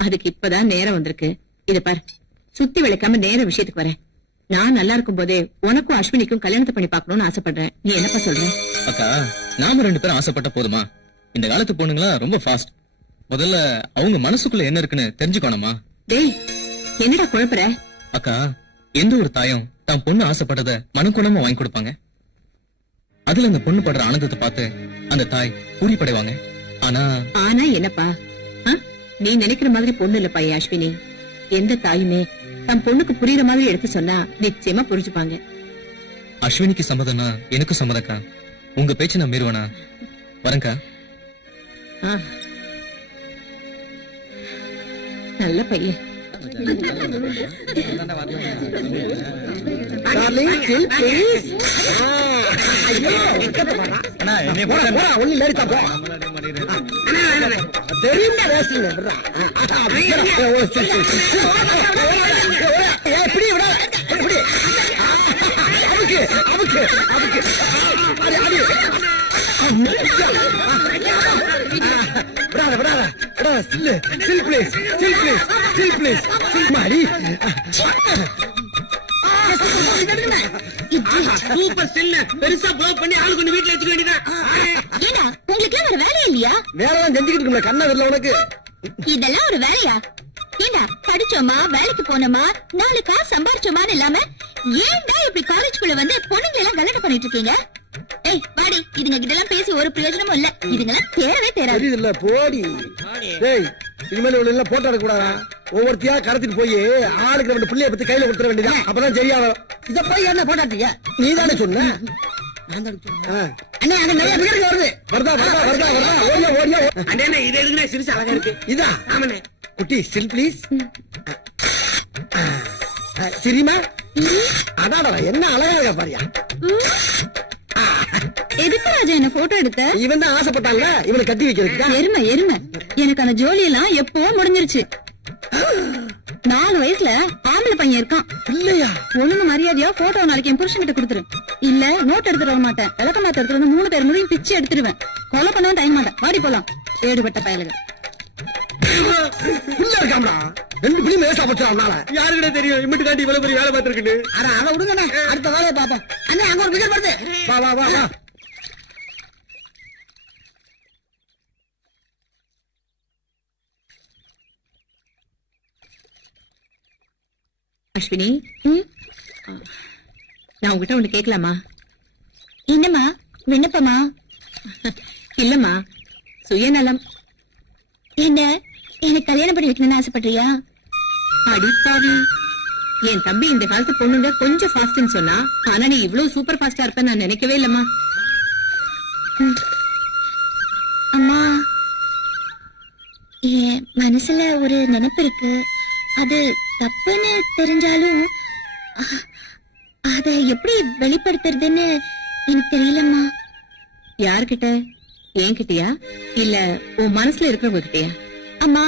அதுக்கு இப்பதான் நேரம் வந்திருக்கு. இத பாரு, சுத்தி விளக்காம நேர விஷயத்துக்கு வரேன். நான் நல்லா இருக்கும் போதே உனக்கும் அஸ்வினிக்கும் கல்யாணத்தை பண்ணி பார்க்கணும்னு ஆசைப்படுறேன். நீ என்னப்பா சொல்ற? அக்கா, நாம 2 பேரும் ஆசைப்பட்ட போதுமா? இந்த காலத்து பொண்ணுங்களா ரொம்ப ஃபாஸ்ட். முதல்ல அவங்க மனசுக்குள்ள என்ன இருக்குன்னு தெரிஞ்சுக்கணுமா? டேய், என்னடா குழப்பற? அக்கா, எந்த ஒரு தாயும் தான் பொண்ணு ஆசைப்பட்டத மனக்குணமா வாங்கி கொடுப்பாங்க. அதுல அந்த பொண்ணு படுற ஆனந்தத்தை பார்த்து அந்த தாய் பூரிப்படைவாங்க. ஆனா என்னப்பா, நீ நினைக்கிற மாதிரி பொண்ணு இல்லப்பா என் அஸ்வினி. எந்த தாயுமே தன் பொண்ணுக்கு புரியுற மாதிரி எடுத்து சொன்னா நிச்சயமா புரிஞ்சுப்பாங்க. அஸ்வினிக்கு சம்மதம்னா எனக்கு சம்மதக்கா. உங்க பேச்சு நான் மீறுவனா? வரேன்க்கா. நல்ல பையன். பெருசா ப்ளோ பண்ணி ஆளு கொண்டு வீட்டுல வச்சுக்க வேண்டியதான். உங்களுக்கு வேற வேலை இல்லையா? வேலைதான் செஞ்சுக்கிட்டு கண்ண வரல உனக்கு. இதெல்லாம் ஒரு வேலையா? ஏண்டா படிச்சோமா வேலைக்கு போனோமா 4 காசு சம்பாரிச்சோமான்னு இல்லாம ஏன்டா இப்படி காலேஜ்குள்ள வந்து பொண்ணுங்களை எல்லாம் கலெக்ட் பண்ணிட்டு இருக்கீங்க? ஏய் வாடி, இதுங்க கிட்ட எல்லாம் பேசி ஒரு பிரயோஜனமும் இல்ல. இதுங்கெல்லாம் தேரவே தேராது. இல்ல போடி. டேய், இனிமேல் இவ்வளவு எல்லாம் போட்டோ எடுக்க கூடாதா? ஒவ்வொருத்தியா கடத்திட்டு போய் ஆளுக்கு 2 பிள்ளைய பத்தி கையில கொடுத்துட வேண்டியதான். அப்பதான் சரியாகும். இத போய் என்ன போட்டாட்டீங்க? நீ தானே சொன்ன. அண்ணா அங்க நிறைய பேர் வருது. வருதா வருதா வருதா வருதா. ஓடியா ஓடியா. அண்ணே இது எதுக்குனே சிரிச்சு அழகா இருக்கு. இதா? ஆமாண்ணே. குட்டி ஸ்டில் ப்ளீஸ். சரிமா? அடாடா என்ன அழகா இருக்கா பாரியா. எதுக்கு ராஜா என்ன போட்டோ எடுத்த? இவன் தான் ஆசைப்பட்டாங்க இவனை கட்டி வைக்கிறதுக்கு. எருமை எருமை, எனக்கு அந்த ஜோலி எல்லாம் எப்போ முடிஞ்சிருச்சு. 4 வயசுல ஆம்பளை பையன் இருக்கான். இல்லையா? ஒழுங்கு மரியாதையா போட்டோ நாளைக்கு என் புருஷன் கிட்ட கொடுத்துரு. இல்ல நோட் எடுத்துட்டு வர மாட்டேன். விளக்க மாத்த எடுத்துட்டு வந்து 3 பேர் முடியும் பிச்சு எடுத்துருவேன். கொலை பண்ணவும் தயங்க மாட்டேன். வாடி போலாம். ஏடுபட்ட பயலுங்க. உள்ள இருக்காம்டா. 2 பிள்ளைங்க வேஸ்டா போச்சுறானால. யாருக்கிட்ட தெரியும் இம்மிட்டு காட்டி இவ்வளவு பெரிய வேலை பார்த்திருக்குன்னு. அட விடுங்கண்ணே, அடுத்த வேலையை பாப்போம். அண்ணே அங்க ஒரு பிகர் வருது. வா வா வா வா. அஸ்வினி, நான் உங்ககிட்ட ஒண்ணு கேட்கலாமா? என்னம்மா? விண்ணப்பமா? இல்லம்மா, சுயநலம். என்ன எனக்கு கல்யாணம் பண்ணி வைக்கணும்னு ஆசைப்படுறியா? அடிப்பாவி, என் தம்பி இந்த காலத்து பொண்ணுங்க கொஞ்சம் ஃபாஸ்ட்னு சொன்னா, ஆனா நீ இவ்வளவு சூப்பர் ஃபாஸ்டா இருப்ப நான் நினைக்கவே இல்லம்மா. அம்மா, என் மனசுல ஒரு நினைப்பு இருக்கு. அது தப்புன்னு தெரிஞ்சாலும் அத எப்படி வெளிப்படுத்துறதுன்னு எனக்கு தெரியலம்மா. யாருகிட்ட? என்கிட்டயா இல்ல உன் மனசுல இருக்கிறவங்க கிட்டயா? அம்மா,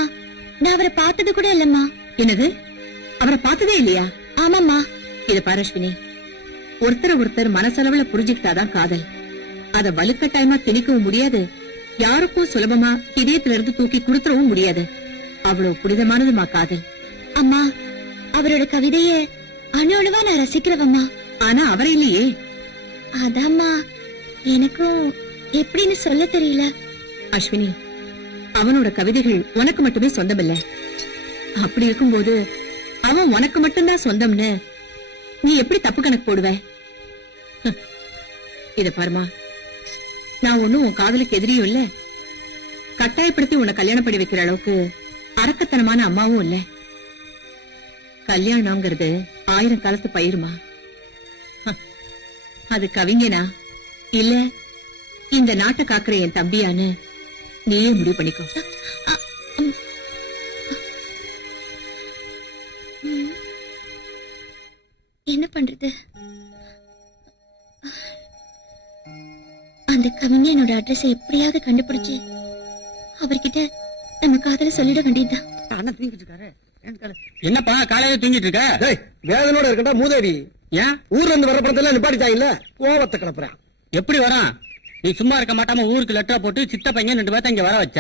நான் அவரை பார்த்தது கூட இல்லம்மா. என்னது? அவரை பார்த்ததே இல்லையா? ஆமாம்மா. இத பாரு அஸ்வினி, ஒருத்தர் மனசளவுல புரிஞ்சுக்கிட்டாதான் காதல். அத வலுக்கட்டாயமா திணிக்கவும் முடியாது, யாருக்கும் சுலபமா இதயத்துல இருந்து தூக்கி கொடுத்துடவும் முடியாது. அவ்வளவு புனிதமானதுமா காதல். அம்மா, அவரோட கவிதைய அணு அணுவா நான் ரசிக்கிறவம்மா. ஆனா அவரை இல்லையே. அதாம்மா எனக்கும் எப்படின்னு சொல்ல தெரியல. அஸ்வினி, அவனோட கவிதைகள் உனக்கு மட்டுமே சொந்தமில்ல. அப்படி இருக்கும்போது அவன் உனக்கு மட்டும்தான் சொந்தம்னு நீ எப்படி தப்பு கணக்கு போடுவ? இத பாருமா, நான் ஒண்ணும் உன் காதலுக்கு எதிரியும் இல்ல, கட்டாயப்படுத்தி உன்னை கல்யாணம் பண்ணி வைக்கிற அளவுக்கு அரக்கத்தனமான அம்மாவும் இல்ல. கல்யாணம்ங்கிறது 1000 காலத்து பயிருமா. அது கவிஞனா இல்ல இந்த நாட்டை காக்குற என் தம்பியான்னு நீயே முடிவு பண்ணிக்கோ. என்ன பண்றது? அந்த கவிஞனோட அட்ரஸ் எப்படியாவது கண்டுபிடிச்சு அவர்கிட்ட நம்ம காதல சொல்லிட வேண்டியதுதான். அண்ணன் தூங்கிட்டு இருக்காரு. என்னப்பா காலையில தூங்கிட்டு இருக்க? டேய், வேதனோட இருக்கட்டா மூதேவி. ஏன் ஊர்ல இருந்து வர படத்துல நிப்பாட்டிட்டாங்கல்ல, கோவத்தை கிளப்புறேன். எப்படி வரான்? நீ சும்மா இருக்க மாட்டாம ஊருக்கு லெட்டர் போட்டு சித்த பையன் 2 பேர்த்த இங்க வர வச்ச.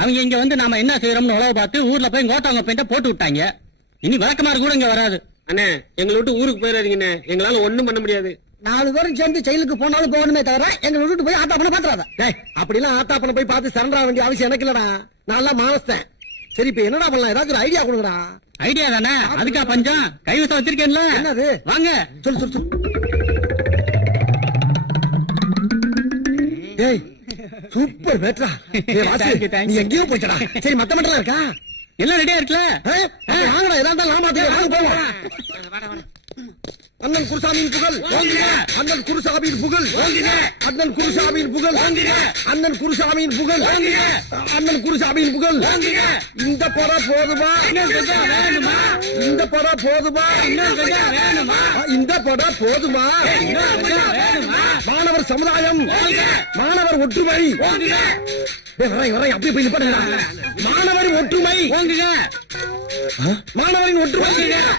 அவங்க இங்க வந்து நாம என்ன செய்யறோம்னு உழவு பார்த்து ஊர்ல போய் கோட்டாங்க போயிட்ட போட்டு விட்டாங்க. இனி விளக்கமாறு கூட இங்க வராது. அண்ணே, எங்களை விட்டு ஊருக்கு போயிடாதீங்கண்ணே, எங்களால ஒண்ணும் பண்ண முடியாது. 4 பேரும் சேர்ந்து செயலுக்கு போனாலும் போகணுமே தவிர எங்களை விட்டு போய் ஆத்தா பண்ண பாத்துறாத. டேய், அப்படிலாம் ஆத்தா பண்ண போய் பார்த்து சரண்டா வேண்டிய அவசியம் எனக்கு இல்லடா. நான் மானஸ்தேன். சரி, இப்ப என்னடா பண்ணலாம்? ஏதாவது ஒரு ஐடியா கொடுங்கடா. ஐடியா தானே, அதுக்கா பஞ்சம். கைவசம் வச்சிருக்கேன்ல. என்னது? வாங்க சொல்லு சொல்லு சொல்லு. டேய், சூப்பர் மேட்ரா. Thank you, thank நீ you. எங்கேயோ போயிட்டடா. சரி, மத்த மட்டும் இருக்கா? எல்லாம் ரெடியா இருக்குல்ல? வாங்கடா, ஏதாவது வாங்க போவோம். அண்ணன் குருசாமியின் புகழ், அண்ணன் குருசாமியின் புகழ், அண்ணன் குருசாமியின் புகழ், அண்ணன் குருசாமியின் புகழ், அண்ணன் குருசாமியின் புகழ். இந்த படம் போதுமா? இந்த படம் போதுமா? இந்த படம் போதுமா? மாணவர் சமுதாயம், மாணவர் ஒற்றுமை. அப்படி போய் நிப்பாட்டுங்கடா. மாணவரின் ஒற்றுமை, மாணவரின் ஒற்றுமை,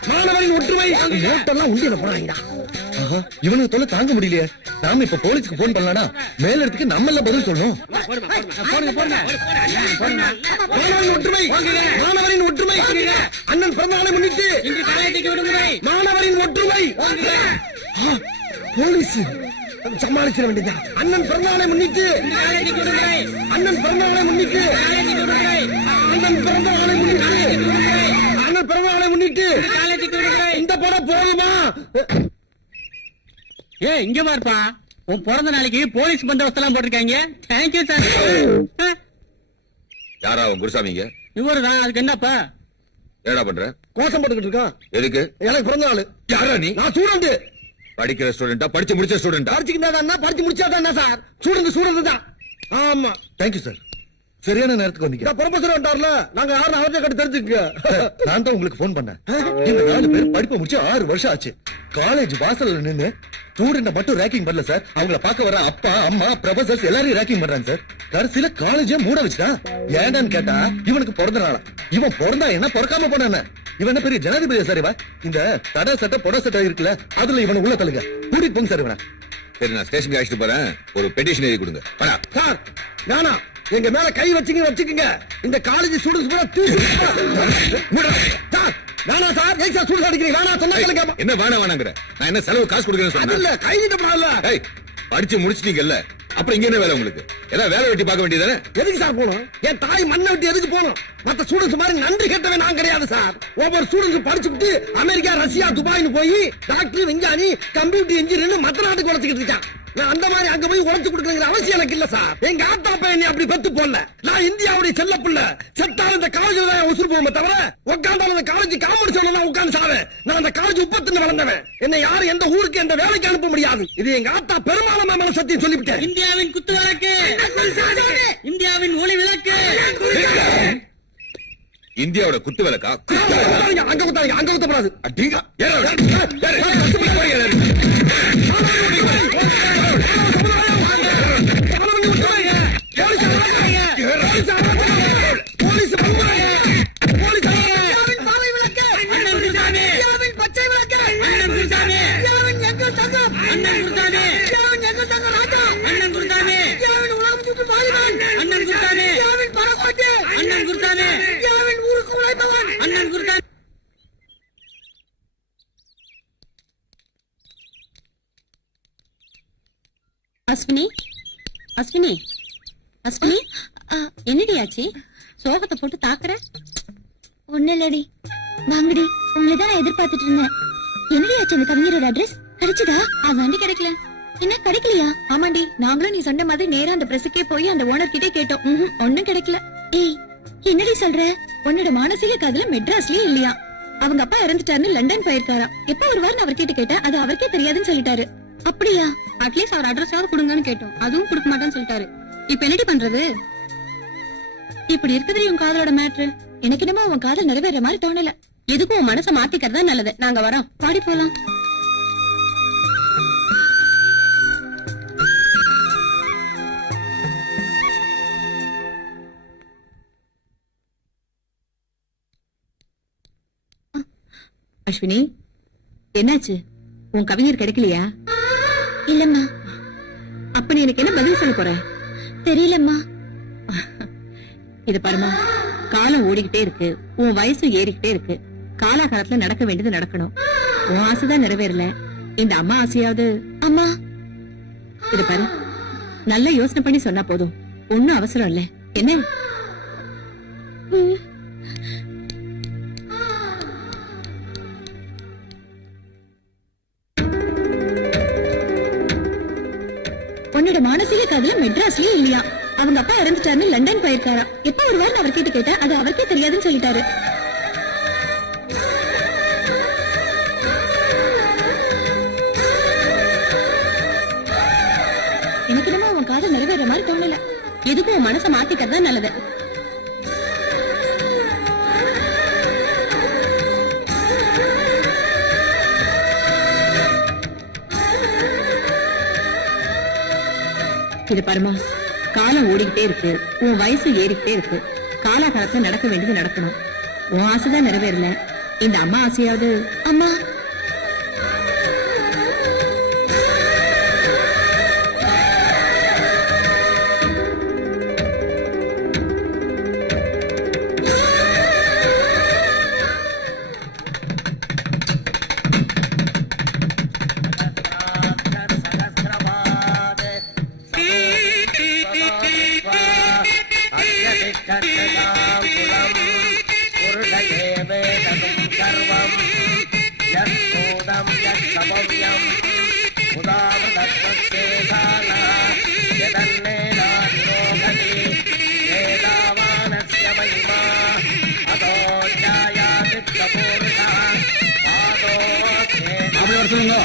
மாணவரின் ஒற்றுமை. நோட்டெல்லாம் உண்டியில போறாங்கடா. இவனுக்கு தொல்லை தாங்க முடியலையே. நாம இப்ப போலீஸ்க்கு போன் பண்ணலாம்னா மேல இடத்துக்கு நம்ம எல்லாம் பதில் சொல்லணும். மாணவரின் ஒற்றுமை, மாணவரின் ஒற்றுமை. அண்ணன் பிறந்தநாளை முன்னிட்டு மாணவரின் ஒற்றுமை. போலீஸ் சமாளிச்சிட வேண்டியதா. அண்ணன் பிறந்தநாளை முன்னிட்டு, அண்ணன் பிறந்தநாளை முன்னிட்டு, அண்ணன் பிறந்தநாளை முன்னிட்டு, அண்ணன் பிறந்தநாளை முன்னிட்டு இந்த படம் போதுமா? ஏ இங்க பாருப்பா, உன் பிறந்த நாளைக்கு போலீஸ் பந்தோபஸ்து எல்லாம் போட்டிருக்காங்க. Thank you sir. யாரா உன் குருசாமிங்க? இவருதான். அதுக்கு என்னப்பா? என்னடா பண்ற? கோஷம் போட்டுக்கிட்டு இருக்கான். எதுக்கு? எனக்கு பிறந்த நாள். யாரா நீ? நான் ஸ்டூடெண்ட். படிக்கிற ஸ்டூடெண்டா? படிச்சு முடிச்ச ஸ்டூடெண்டா? படிச்சுக்கிட்டா படிச்சு முடிச்சாதான் என்ன சார்? ஸ்டூடெண்ட் தான். ஆமா, தேங்க்யூ சார். சரியான நேரத்துக்கு வந்தீங்க. ப்ரொஃபசர் வந்தார்ல, நாங்க யாரும் அவர்கிட்ட கட்டு தெரிஞ்சுக்க. நான் தான் உங்களுக்கு போன் பண்ணேன். இந்த 4 பேர் படிப்பு முடிச்சு 6 வருஷம் ஆச்சு. காலேஜ் வாசல்ல நின்னு ஸ்டூடெண்ட மட்டும் ரேக்கிங் பண்ணல சார். அவங்கள பார்க்க வர அப்பா அம்மா ப்ரொஃபசர்ஸ் எல்லாரையும் ரேக்கிங் பண்றாங்க சார். கடைசியில காலேஜே மூட வச்சுட்டான். ஏண்டான்னு கேட்டா இவனுக்கு பிறந்த நாளா. இவன் பிறந்தா என்ன, பிறக்காம போனானே. இவன் என்ன பெரிய ஜனாதிபதி சார்? இவன் இந்த தடை சட்டை பொட சட்டை இருக்குல்ல, அதுல இவனை உள்ள தள்ளுங்க. கூட்டிட்டு போங்க சார் இவனை. சரி, நான் ஸ்டேஷனுக்கு அழைச்சிட்டு போறேன். ஒரு பெட்டிஷன் எழுதி கொடுங்க. சார், வேணாம். எங்க மேல கை வச்சுக்கங்க. இந்த காலேஜ் ஸ்டூடெண்ட்ஸ் கூட சார், வேணாம் சார். ஏன் சார் ஸ்டூடெண்ட் அடிக்கிறீங்க? வேணாம் சொன்னா கேளுங்க. என்ன வேணாங்கிற? நான் என்ன செலவு காசு கொடுக்கறேன்னு அது சொன்னேன்? இல்ல, கை நீட்ட போறல. படிச்சு முடிச்சிட்டீங்கல்ல, அப்புறம் இங்க என்ன வேலை உங்களுக்கு? ஏதாவது வேலை வெட்டி பார்க்க வேண்டியதானே? எதுக்கு சார் போகணும்? என் தாய் மண்ணை விட்டு எதுக்கு போகணும்? மத்த ஸ்டூடெண்ட்ஸ் மாதிரி நன்றி கேட்டவன் நான் கிடையாது சார். ஒவ்வொரு ஸ்டூடெண்ட்ஸ் படிச்சுட்டு அமெரிக்கா, ரஷ்யா, துபாய்னு போய் டாக்டர், விஞ்ஞானி, கம்ப்யூட்டர் இன்ஜினியர் மத்த நாட்டுக்கு வளர்த்துக்கிட்டு இருக்கான். நான் அந்த மாதிரி அங்க போய் உழைச்சு கொடுக்கணுங்கிற அவசியம் எனக்கு இல்ல சார். எங்க ஆத்தா பையன் அப்படி பெத்து போடல. நான் இந்தியாவுடைய செல்ல பிள்ளை. செத்தாலும் இந்த காலேஜ்ல தான் உசுறு போவோமே தவிர உட்காந்தாலும் அந்த காலேஜ் காமெடி சொல்லலாம் உட்காந்து சாவேன். நான் அந்த காலேஜ் உப்பத்துன்னு வளர்ந்தவன். என்ன யாரும் எந்த ஊருக்கு எந்த வேலைக்கு அனுப்ப முடியாது. இது எங்க ஆத்தா பெருமாளமா மேல சத்தியம் சொல்லிவிட்டேன். இந்தியாவின் குத்து விளக்கு, இந்தியாவின் ஒளி விளக்கு. இந்தியாவோட குத்து விளக்கா? அங்க குத்தாங்க, அங்க குத்தப்படாது. அடிங்க. அஸ்வினி, அஸ்வினி, அஸ்வினி, என்னடி ஆச்சு? சோகத்தை போட்டு தாக்குற? ஒண்ணு இல்லடி. வாங்கடி, உங்களை தான் நான் எதிர்பார்த்துட்டு இருந்தேன். என்னடி ஆச்சு? அந்த கவிஞரோட அட்ரஸ் கிடைச்சதா? அவன் கிடைக்கல. என்ன கிடைக்கலையா? ஆமாண்டி, நாங்களும் நீ சொன்ன மாதிரி நேரா அந்த பிரஸுக்கே போய் அந்த ஓனர் கிட்டே கேட்டோம். ஒண்ணும் கிடைக்கல. ஏய், என்னடி சொல்ற? உன்னோட மானசீக காதல மெட்ராஸ்லயே இல்லையா? அவங்க அப்பா இறந்துட்டாருன்னு லண்டன் போயிருக்காரா. எப்ப வருவார்னு அவர்கிட்ட கேட்டேன். அது அவருக்கே தெரியாதுன்னு சொல்லிட்டாரு. அப்படியா? அட்லீஸ்ட் அவர் அட்ரஸாவது கொடுங்கன்னு கேட்டோம். அதுவும் கொடுக்க மாட்டேன்னு சொல்லிட்டாரு. இப்ப என்னடி பண்றது? இப்படி இருக்குதுடி உன் காதலோட மேட்ரு. எனக்கு என்னமோ உன் காதல் நிறைவேற மாதிரி தோணல. எதுக்கும் உன் மனசை மாத்திக்கிறதா நல்லது. நாங்க வரோம், பாடி போலாம். அஸ்வினி, என்னாச்சு? உன் கவிஞர் கிடைக்கலையா? இல்லம்மா. அப்ப நீ எனக்கு என்ன பதில் சொல்ல போற? தெரியலம்மா. இது பாருமா, காலம் ஓடிக்கிட்டே இருக்கு, உன் வயசு ஏறிக்கிட்டே இருக்கு. காலாகாலத்துல நடக்க வேண்டியது நடக்கணும். உன் ஆசைதான் நிறைவேறல, இந்த அம்மா ஆசையாவது. அம்மா, இது பாரு, நல்ல யோசனை பண்ணி சொன்னா போதும், ஒண்ணும் அவசரம் இல்ல. என்ன? உன்னோட மானசீக காதல மெட்ராஸ்லயே இல்லையா? அவங்க அப்பா இறந்துட்டாருன்னு லண்டன் போயிருக்காரா. எப்ப வருவாருன்னு அவர்கிட்ட கேட்டா அது அவருக்கே தெரியாதுன்னு சொல்லிட்டாரு. எனக்கு என்னமோ அவன் காதல் நிறைவேற மாதிரி தோணல. எதுக்கும் உன் மனசை மாத்திக்கிறதா நல்லது. இது பாருமா, காலம் ஓடிக்கிட்டே இருக்கு, உன் வயசு ஏறிக்கிட்டே இருக்கு. காலாகாலத்துல நடக்க வேண்டியது நடக்கணும். உன் ஆசைதான் நிறைவேறல, இந்த அம்மா ஆசையாவது. அம்மா, சொல்லுங்க.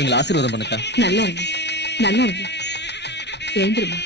எங்களை ஆசீர்வாதம் பண்ணுக்கா. நல்லா இருக்கு, நல்லா இருக்கு. எழுந்துருமா.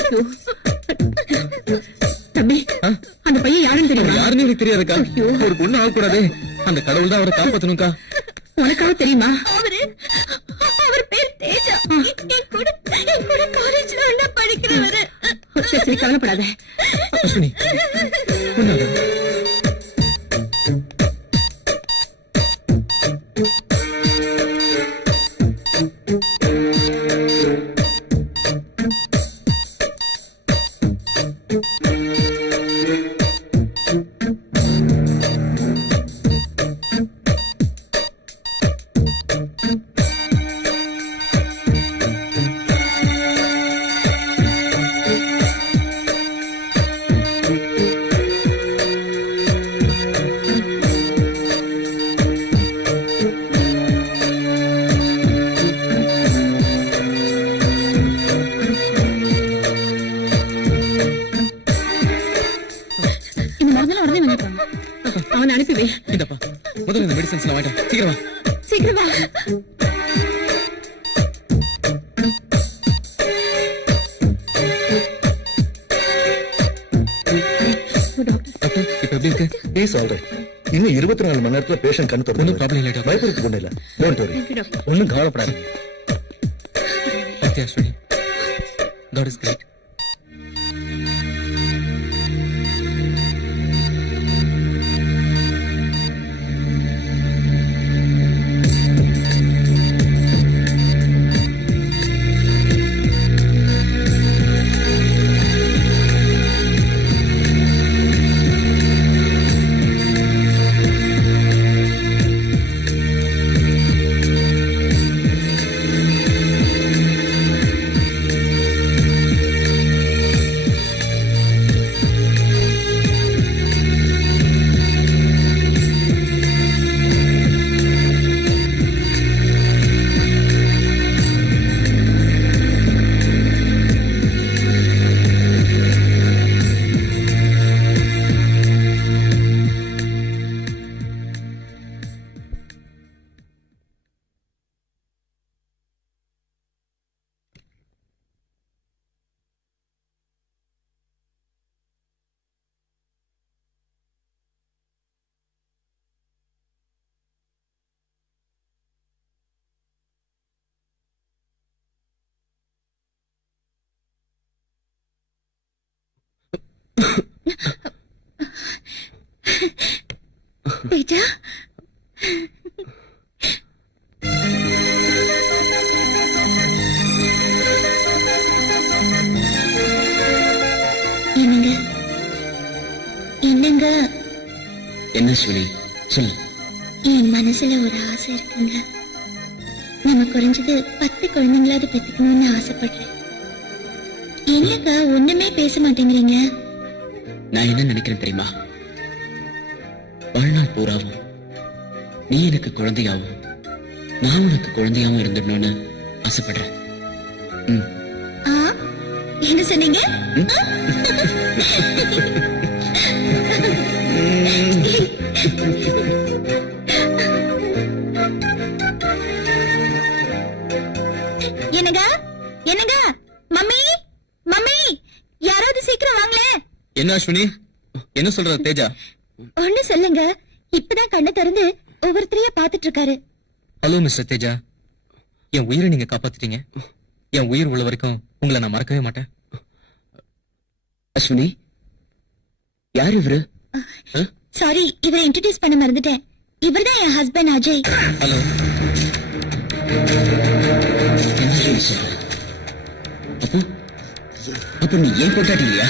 ஐயோ. தம்பி அந்த பையன் யாருன்னு தெரியுமா? யாருன்னு எனக்கு தெரியாதுக்கா. ஐயோ. ஒரு பொண்ணு ஆகக்கூடாது. அந்த கடவுள் தான் அவரை காப்பாத்தணும்க்கா. உனக்காக தெரியுமா? அவர் பேர் தேஜா. என் கூட காலேஜ்ல ஒண்ணா படிக்கிறவரு. சரி சரி கவலைப்படாத. அஸ்வினி ஒண்ணாத. அவனை அனுப்பி வை. இந்தப்பா முதல்ல இந்த மெடிசன்ஸ் வாங்கிட்டேன். சீக்கிரமா சீக்கிரமா. டாக்டர் இப்ப எப்படி இருக்கு? Is alright. இன்னும் 24 மணி நேரத்துல பேஷண்ட் கண் ஒன்றும் ப்ராப்ளம் இல்லை டாக்டர். பயப்படுறதுக்கு ஒண்ணு இல்ல. Don't worry. ஒண்ணும் கவலைப்படாதீங்க. Thank you, Ashwini. God is great. Teja என்னங்க என்னங்க என்ன அஸ்வினி சொல்லு. என் மனசுல ஒரு ஆசை இருக்குங்க. நம்ம குறைஞ்சது 10 குழந்தைங்களாவது பெத்துக்கணும்னு ஆசைப்படுறேன். என்னங்க ஒண்ணுமே பேச மாட்டேங்கிறீங்க? நான் என்ன நினைக்கிறேன் தெரியுமா? வாழ்நாள் பூராவும் நீ எனக்கு குழந்தையாவும் நான் உனக்கு குழந்தையாவும் இருந்துடணும்னு ஆசைப்படுறேன். ஆ, என்ன சொன்னீங்க? என்னங்க என்னங்க மம்மி மம்மி யாராவது சீக்கிரம் வாங்களே. என்ன அஸ்வினி என்ன சொல்ற தேஜா? ஒண்ணு சொல்லுங்க. இப்பதான் கண்ணை திறந்து ஒவ்வொருத்தரையா பாத்துட்டு இருக்காரு. ஹலோ மிஸ்டர் தேஜா, என் உயிரை நீங்க காப்பாத்திட்டீங்க. என் உயிர் உள்ள வரைக்கும் உங்களை நான் மறக்கவே மாட்டேன். அஸ்வினி யார் இவரு? சாரி, இவரை இன்ட்ரோடியூஸ் பண்ண மறந்துட்டேன். இவர்தான் என் ஹஸ்பண்ட் அஜய். ஹலோ. அப்போ அப்போ நீ ஏன் கொண்டாடி இல்லையா?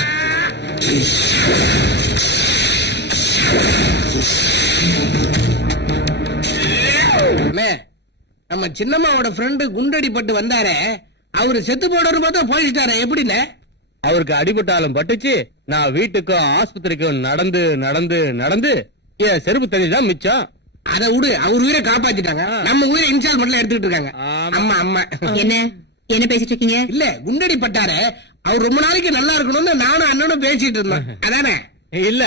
நம்ம சின்னம்மாவோட ஃப்ரெண்டு குண்டடிப்பட்டு வந்தாரே, அவரு செத்து போடுற போது போயிட்டாரே, எப்படின்னு? அவருக்கு அடிபட்டாலும் பட்டுச்சு. நான் வீட்டுக்கும் ஆஸ்பத்திரிக்கும் நடந்து நடந்து நடந்து என் செருப்பு தெரிஞ்சுதான் மிச்சம். அதை விடு, அவர் உயிரை காப்பாத்திட்டாங்க. நம்ம உயிரை இன்ஸ்டால்மெண்ட்ல எடுத்துக்கிட்டு இருக்காங்க. அம்மா அம்மா என்ன என்ன பேசிட்டு இருக்கீங்க? இல்ல, குண்டடிப்பட்டாரு. அவர் ரொம்ப நாளைக்கு நல்லா இருக்கணும்னு நானும் அண்ணனும் பேசிட்டு இருந்தோம். அதானே? இல்ல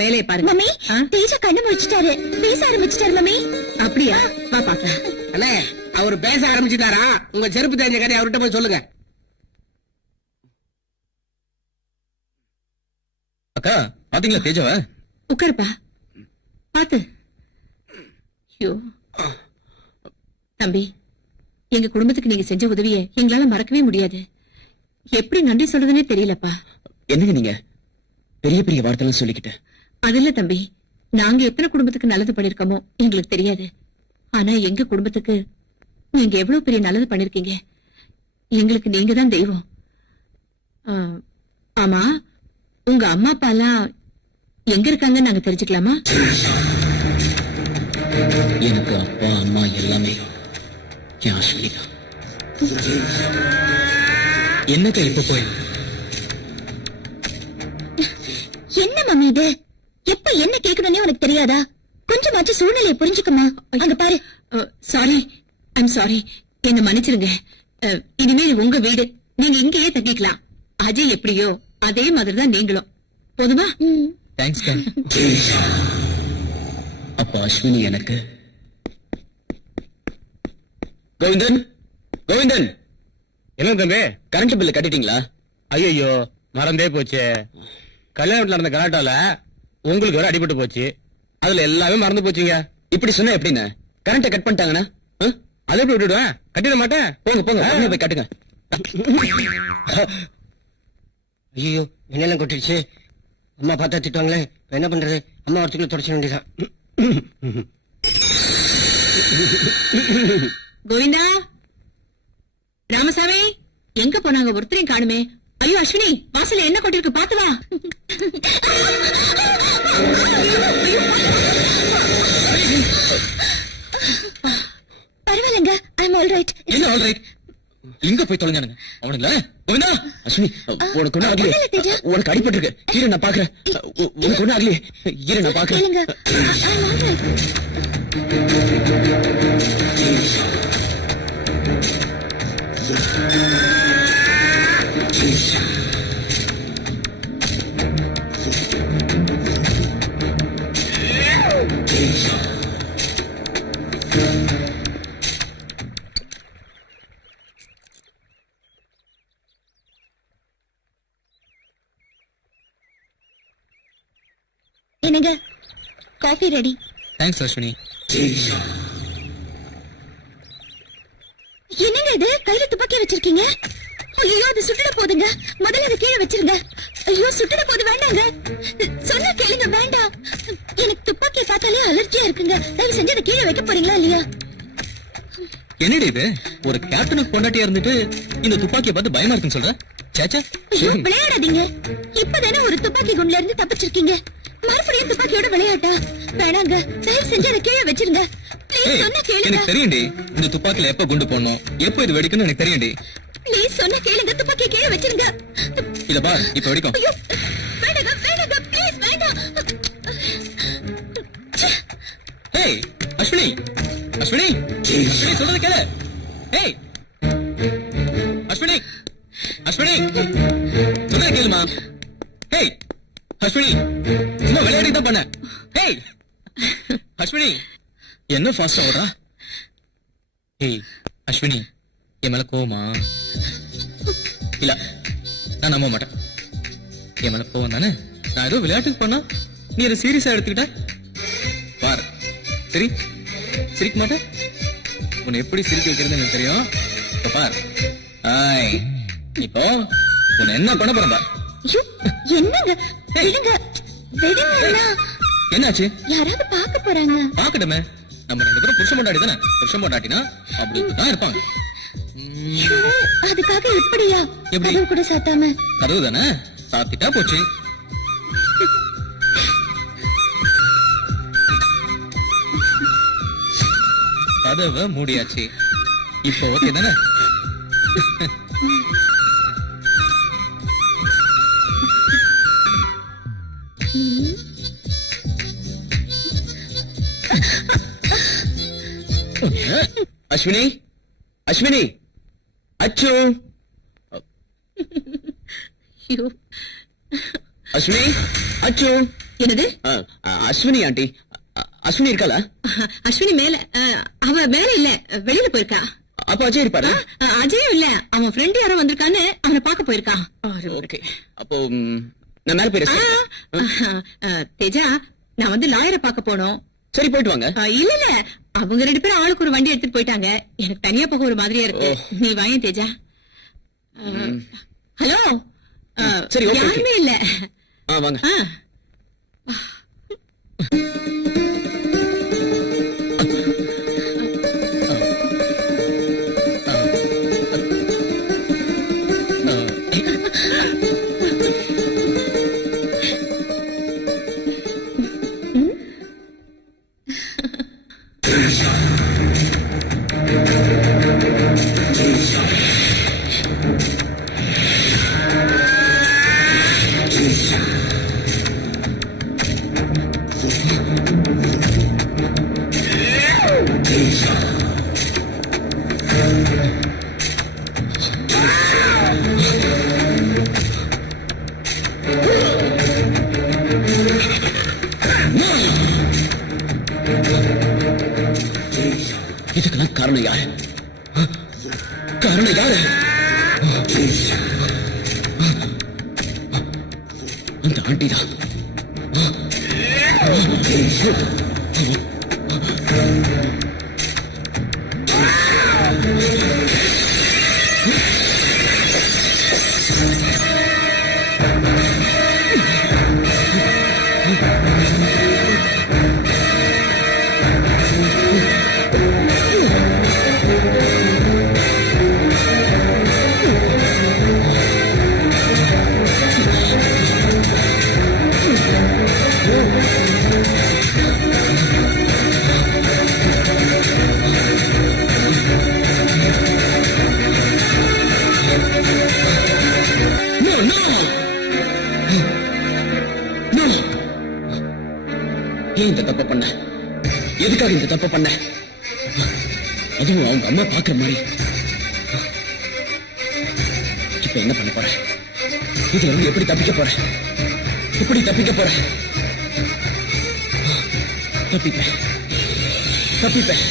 வேலையை பாருங்க. மம்மி, தேஜா கண்ணு முடிச்சிட்டாரு. பேச ஆரம்பிச்சிட்டாரு மம்மி. அப்படியா? வா பாக்கலாம். அண்ணே, அவர் பேச ஆரம்பிச்சுட்டாரா? உங்க செருப்பு தெரிஞ்ச கதை அவர்கிட்ட போய் சொல்லுங்க. அக்கா பாத்தீங்களா தேஜாவ? உட்காருப்பா பாத்து. ஐயோ தம்பி, எங்க குடும்பத்துக்கு நீங்க செஞ்ச உதவியை எங்களால மறக்கவே முடியாது. எப்படி நன்றி சொல்றதுன்னே தெரியலப்பா. என்னங்க நீங்க பெரிய பெரிய வார்த்தைலாம் சொல்லிக்கிட்டு? அது இல்ல தம்பி, நாங்க எத்தனை குடும்பத்துக்கு நல்லது பண்ணிருக்கோமோ எங்களுக்கு தெரியாது. ஆனா எங்க குடும்பத்துக்கு நீங்க எவ்வளவு பெரிய நல்லது பண்ணிருக்கீங்க. எங்களுக்கு நீங்க தான் தெய்வம். ஆமா, உங்க அம்மா அப்பா எல்லாம் எங்க இருக்காங்கன்னு நாங்க தெரிஞ்சுக்கலாமா? எனக்கு அப்பா அம்மா எல்லாமே என் அஸ்வினி தான். என்னக்கா இப்ப போய் என்ன மம்மி இது? எப்ப என்ன கேட்கணும்னே உனக்கு தெரியாதா? கொஞ்சமாச்சும் சூழ்நிலையை புரிஞ்சுக்கமா. அங்க பாரு. சாரி, ஐம் சாரி, என்ன மன்னிச்சிருங்க. இனிமே இது உங்க வீடு, நீங்க இங்கேயே தங்கிக்கலாம். அஜய் எப்படியோ அதே மாதிரிதான் நீங்களும். போதுமா? தேங்க்ஸ்க்கா. அப்ப அஸ்வினி எனக்கு கோவிந்தன், கோவிந்தன் என்ன தம்பி? கரண்ட் பில்லு கட்டிட்டீங்களா? ஐயோ மறந்தே போச்சு. கல்யாணத்துல நடந்த கலாட்டால உங்களுக்கு வேற அடிபட்டு போச்சு. அதுல எல்லாமே மறந்து போச்சுங்க. இப்படி சொன்னா எப்படின்னு? கரண்ட கட் பண்ணிட்டாங்கன்னா அதை எப்படி விட்டுடுவேன்? கட்டிட மாட்டேன். போங்க போங்க, உடனே போய் கட்டுங்க. ஐயோ என்னெல்லாம் கொட்டிடுச்சு. அம்மா பார்த்தா திட்டுவாங்களே, இப்ப என்ன பண்றது? அம்மா ஒருத்துக்குள்ள தொடச்சிட வேண்டியதான். கோவிந்தா, ராமசாமி எங்க போனாங்க? ஒருத்தரையும் காணுமே. ஐயோ அஸ்வினி, வாசல்ல என்ன கொட்டிருக்கு பாத்து வா. பரவாயில்லங்க, ஐம் ஆல் ரைட். என்ன ஆல் ரைட்? இங்க போய் தொலைஞ்சானுங்க அவனுங்களா? கோவிந்தா, அஸ்வினி உனக்கு ஒண்ணு ஆகலையே? உனக்கு அடிபட்டு இருக்கு, இரு நான் பாக்குறேன். உனக்கு ஒண்ணு ஆகலையே? இரு நான் பாக்குறேன். கேளுங்க, ஐம் ஆல் ரைட். என்னங்க, காஃபி ரெடி. தேங்க்ஸ் அஸ்வினி. என்னங்க இது, கையில துப்பாக்கி வச்சிருக்கீங்க? ஐயோ அது சுட்டுட போதுங்க, முதல்ல அதை கீழே வச்சிருங்க. ஐயோ சுட்டுட போது, வேண்டாங்க. சொன்னா கேளுங்க, வேண்டாம். எனக்கு துப்பாக்கியை பார்த்தாலே அலர்ஜியா இருக்குங்க. தயவு செஞ்சு அதை கீழே வைக்க போறீங்களா இல்லையா? என்னடி இது? ஒரு கேப்டனுக்கு பொண்டாட்டியா இருந்துட்டு இந்த துப்பாக்கியை பார்த்து பயமா இருக்குன்னு சொல்ற? சேச்சா, ஐயோ விளையாடாதீங்க. இப்பதானே ஒரு துப்பாக்கி குண்டுல இருந்து தப்பிச்சிருக்கீங்க, மறுபடியும் துப்பாக்கியோட விளையாட்டா? வேணாங்க, தயவு செஞ்சு அதை கீழே வச்சிருங்க. ப்ளீஸ் சொன்னா கேளுங்க. எனக்கு தெரியும்டி இந்த துப்பாக்கில எப்ப குண்டு போடணும், எப்ப இது வெடிக்கணும் எனக்கு தெரியும்டி. ப்ளீஸ் சொன்னா கேளுங்க, துப்பாக்கியை கீழே வச்சிருங்க. இத பார், இப்ப வெடிக்கும். ஐயோ வேண்டாங்க, வேண்டாங்க, ப்ளீஸ் வேண்டாம். ஏய் அஸ்வினி, அஸ்வினி, அஸ்வினி சொல்றது கேளு. ஏய் அஸ்வினி, அஸ்வினி சொல்றது கேளுமா. ஏய் அஸ்வினி, சும்மா விளையாடி தான் பண்ண. ஏய் அஸ்வினி, என்ன ஃபாஸ்டா ஓடுறா? ஏய் அஸ்வினி, என் மேல கோவமா? இல்ல, நான் நம்ப மாட்டேன். என் மேல கோவம் தானே? நான் ஏதோ விளையாட்டுக்கு பண்ணா நீ அதை சீரியஸா எடுத்துக்கிட்ட. பாரு, சரி சிரிக்க மாட்டேன். உன்னை எப்படி சிரிக்க வைக்கிறது எனக்கு தெரியும். இப்ப பார். ஆய், இப்போ உன்னை என்ன பண்ண போறேன் பார். ஐயோ என்னங்க, விடுங்க விடுங்க. என்னாச்சு? யாராவது பார்க்க போறாங்க. பாக்கட்டுமே, நம்ம ரெண்டு பேரும் புருஷன் பொண்டாட்டி தானே. புருஷன் பொண்டாட்டினா அப்படிதான் இருப்பாங்க. ஐயோ, அதுக்காக இப்படியா? எப்படி? கதவு கூட சாத்தாம. கதவு தானே, சாத்திட்டா போச்சு. கதவை மூடியாச்சு. இப்போ ஓகே தானே? அஸ்வினி, அஸ்வினி, அச்சு, ஐயோ, அஸ்வினி, அச்சு. என்னது? அஸ்வினி ஆண்டி, அஸ்வினி இருக்காளா? அஸ்வினி மேல, அவ மேல இல்ல, வெளியில போயிருக்கா. அப்ப அஜய் இருப்பாரா? அஜயும் இல்ல, அவன் ஃப்ரெண்ட் யாரோ வந்திருக்கான்னு அவனை பார்க்க போயிருக்கான். ஓகே, அப்போ நான் மேல போய் rest எடுக்கிறேன். தேஜா, நான் வந்து லாயரை பார்க்க போனோம். சரி போயிட்டு வாங்க. இல்ல இல்ல, அவங்க 2 பேரும் ஆளுக்கு ஒரு வண்டி எடுத்துட்டு போயிட்டாங்க. எனக்கு தனியா போக ஒரு மாதிரியா இருக்கு. நீ வாயேன் தேஜா. ஹலோ. சரி, okay, யாருமே இல்ல. வாங்க. இதுக்கெல்லாம் காரணம் யாரு? காரணம் யாரு? அந்த ஆண்டி தான். ஏன் இந்த தப்ப பண்ண? எதுக்காக இந்த தப்ப பண்ண? அதுவும் அவங்க அம்மா பாக்குற மாதிரி. இப்ப என்ன பண்ண போற? இதுல இருந்து எப்படி தப்பிக்க போற? எப்படி தப்பிக்க போற? தப்பிப்பேன்.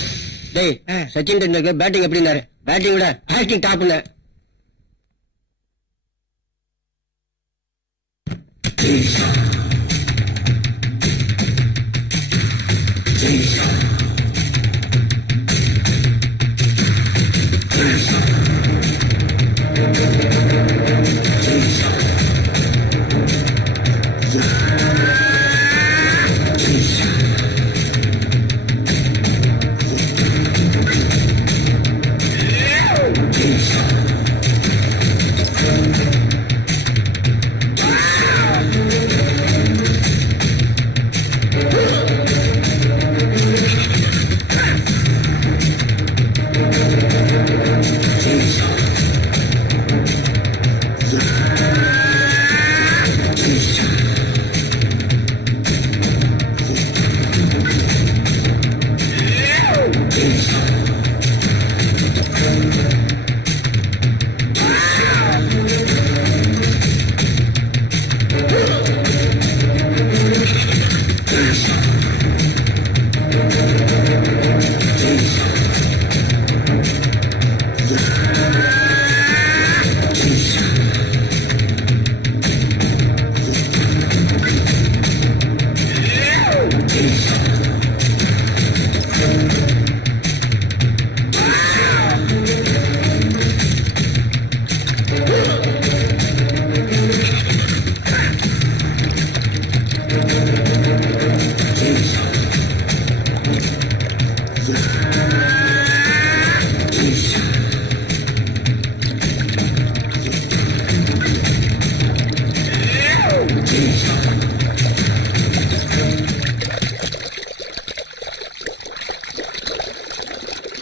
டேய், சச்சின் டெண்டுல்கர் பேட்டிங் எப்படின்னாரு? பேட்டிங் விட ஆக்டிங் டாப்ல.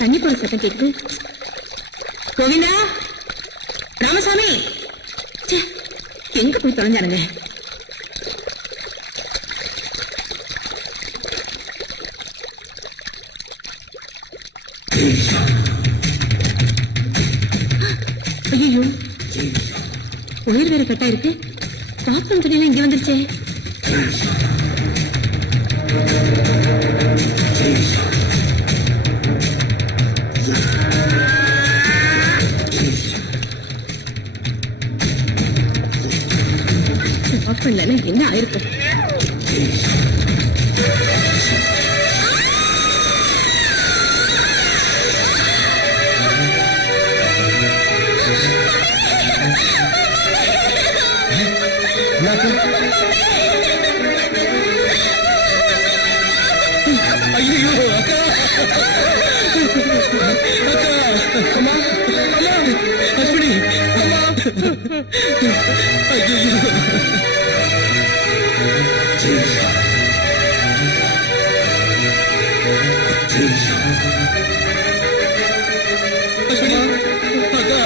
தண்ணி போட சத்தம் கேக்குது. கோவிந்தா, ராமசாமி, ச்சே, எங்க போய் தொலைஞ்சானுங்க? ஐயோ, ஒயர் வேற கட்டா இருக்கு. பாத்ரூம் துணியில இங்க வந்துருச்சே. ஆஃப் பண்ணலன்னா என்ன ஆயிருக்கும்? ஐயோ அக்கா அம்மா அம்மா அஸ்வினி அம்மா ஐயோ அஸ்வினி அக்கா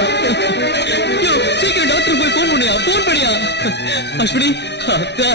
யோ சீக்கிரம் டாக்டர் போய் போன் பண்ணியா அஸ்வினி அக்கா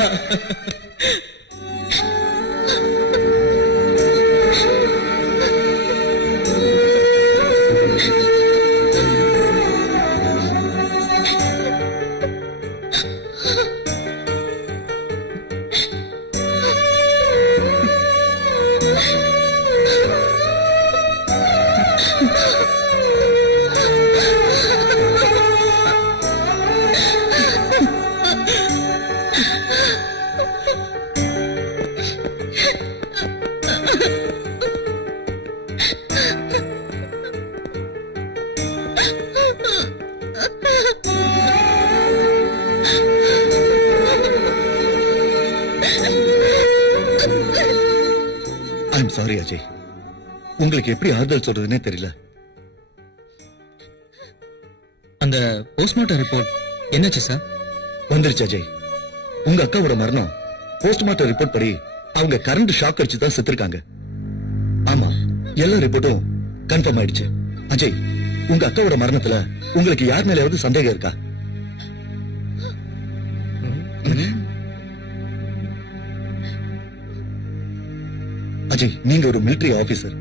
ஐம் சாரி அஜய், உங்களுக்கு எப்படி ஆறுதல் சொல்றதுன்னே தெரியல. அந்த போஸ்ட்மார்ட்டம் ரிப்போர்ட் என்னாச்சு சார்? வந்துருச்சு அஜய். உங்க அக்காவோட மரணம் போஸ்ட்மார்ட்டம் ரிப்போர்ட் படி அவங்க கரண்ட் ஷாக் அடிச்சு தான் செத்துருக்காங்க. ஆமா, எல்லா ரிப்போர்ட்டும் கன்ஃபார்ம் ஆயிடுச்சு. அஜய், உங்க அக்காவோட மரணத்துல உங்களுக்கு யார் மேலேயாவது சந்தேகம் இருக்கா? அஜய், நீங்க ஒரு மிலிட்டரி ஆபீசர்,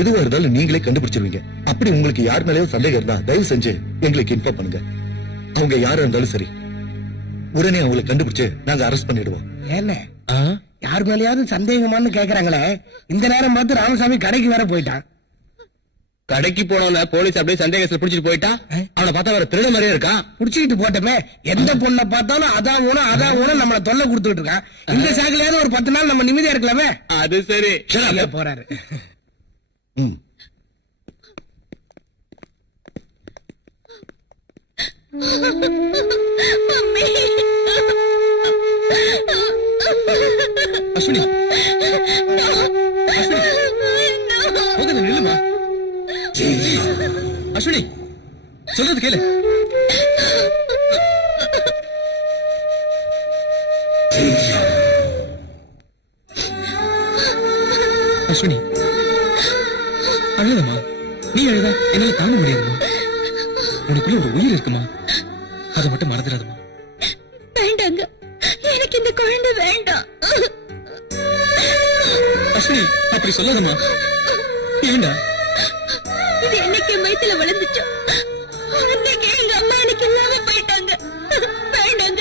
எதுவா இருந்தாலும் நீங்களே கண்டுபிடிச்சிருவீங்க. அப்படி உங்களுக்கு யார் மேலேயும் சந்தேகம் இருந்தா தயவு செஞ்சு எங்களுக்கு இன்ஃபார்ம் பண்ணுங்க. அவங்க யாரா இருந்தாலும் சரி, உடனே அவங்களை கண்டுபிடிச்சு நாங்க அரெஸ்ட் பண்ணிடுவோம். என்ன யார் மேலேயாவது சந்தேகமானு கேக்குறாங்களே, இந்த நேரம் பார்த்து ராமசாமி கடைக்கு வேற போயிட்டான். கடைக்கு போனவன போலீஸ் அப்படியே சந்தேகத்துல புடிச்சிட்டு போயிட்டா, அவனை பார்த்தா வேற திருட மாதிரியே இருக்கான். புடிச்சுக்கிட்டு போட்டோமே, எந்த பொண்ணை பார்த்தாலும் அதான் ஊனம் நம்மள தொல்லை கொடுத்துட்டு இருக்கான். இந்த சாக்கிலாவது ஒரு 10 நாள் நம்ம நிம்மதியா இருக்கலாமே. அது சரி, போறாரு. அஸ்வினி, நில்லுமா. அஸ்வினி, சொல்றது கேளு. அஸ்வினி, அழுதமா. நீ அழுதா என்னால தாங்க முடியாதுமா. உனக்குள்ள ஒரு உயிர் இருக்குமா, அதை மட்டும் மறந்துடாதமா. வேண்டாங்க, எனக்கு இந்த குழந்தை வேண்டாம். அஸ்வினி, அப்படி சொல்லாதமா. ஏண்டா? இது என்னைக்கு வயித்துல வளர்ந்துச்சோ அன்னைக்கு எங்க அம்மா எனக்கு இல்லாம போயிட்டாங்க. வேண்டாங்க,